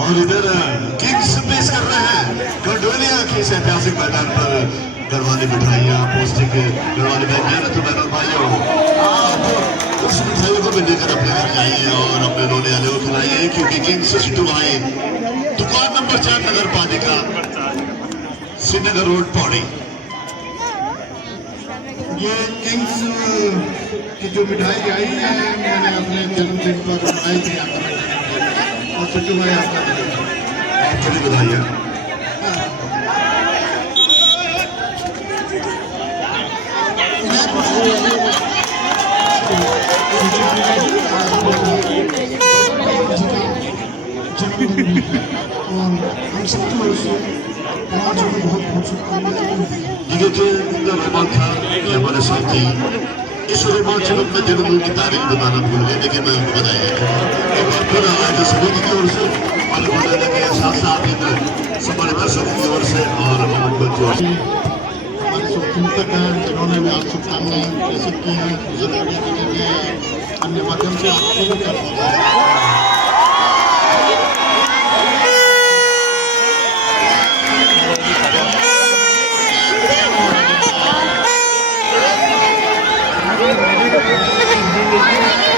और इधर किंग्स पेश कर रहे हैं गढ़वालिया की इस ऐतिहासिक मैदान पर गढ़वाली मिठाइयाँ पौष्टिक गढ़वाली मेहनत मैदान भाइयों आप उस मिठाइयों को भी लेकर अपने घर जाइए और अपने रोने वाले को खिलाइए क्योंकि किंग्स सिट्टू भाई दुकान नंबर 4 नगर पालिका श्रीनगर रोड पौड़ी। ये किंग्स की जो मिठाई आई है मैंने अपने जन्मदिन पर आई थी और सिट्टू भाई आपका आपको भी बधाई है। रहमान खान हमारे साथी इस रोमांचक में जन्मदिन की तारीख बताना भूल गए लेकिन मैं उनको बताया एक बार फिर आज सभी की ओर से और बताने के साथ साथ हमारे दर्शकों की ओर से और हमारे हमारे शुभचिंतक हैं जिन्होंने भी आज शुभकामनाएं प्रेषित की हैं अन्य माध्यम से आपको भी कर Thank you.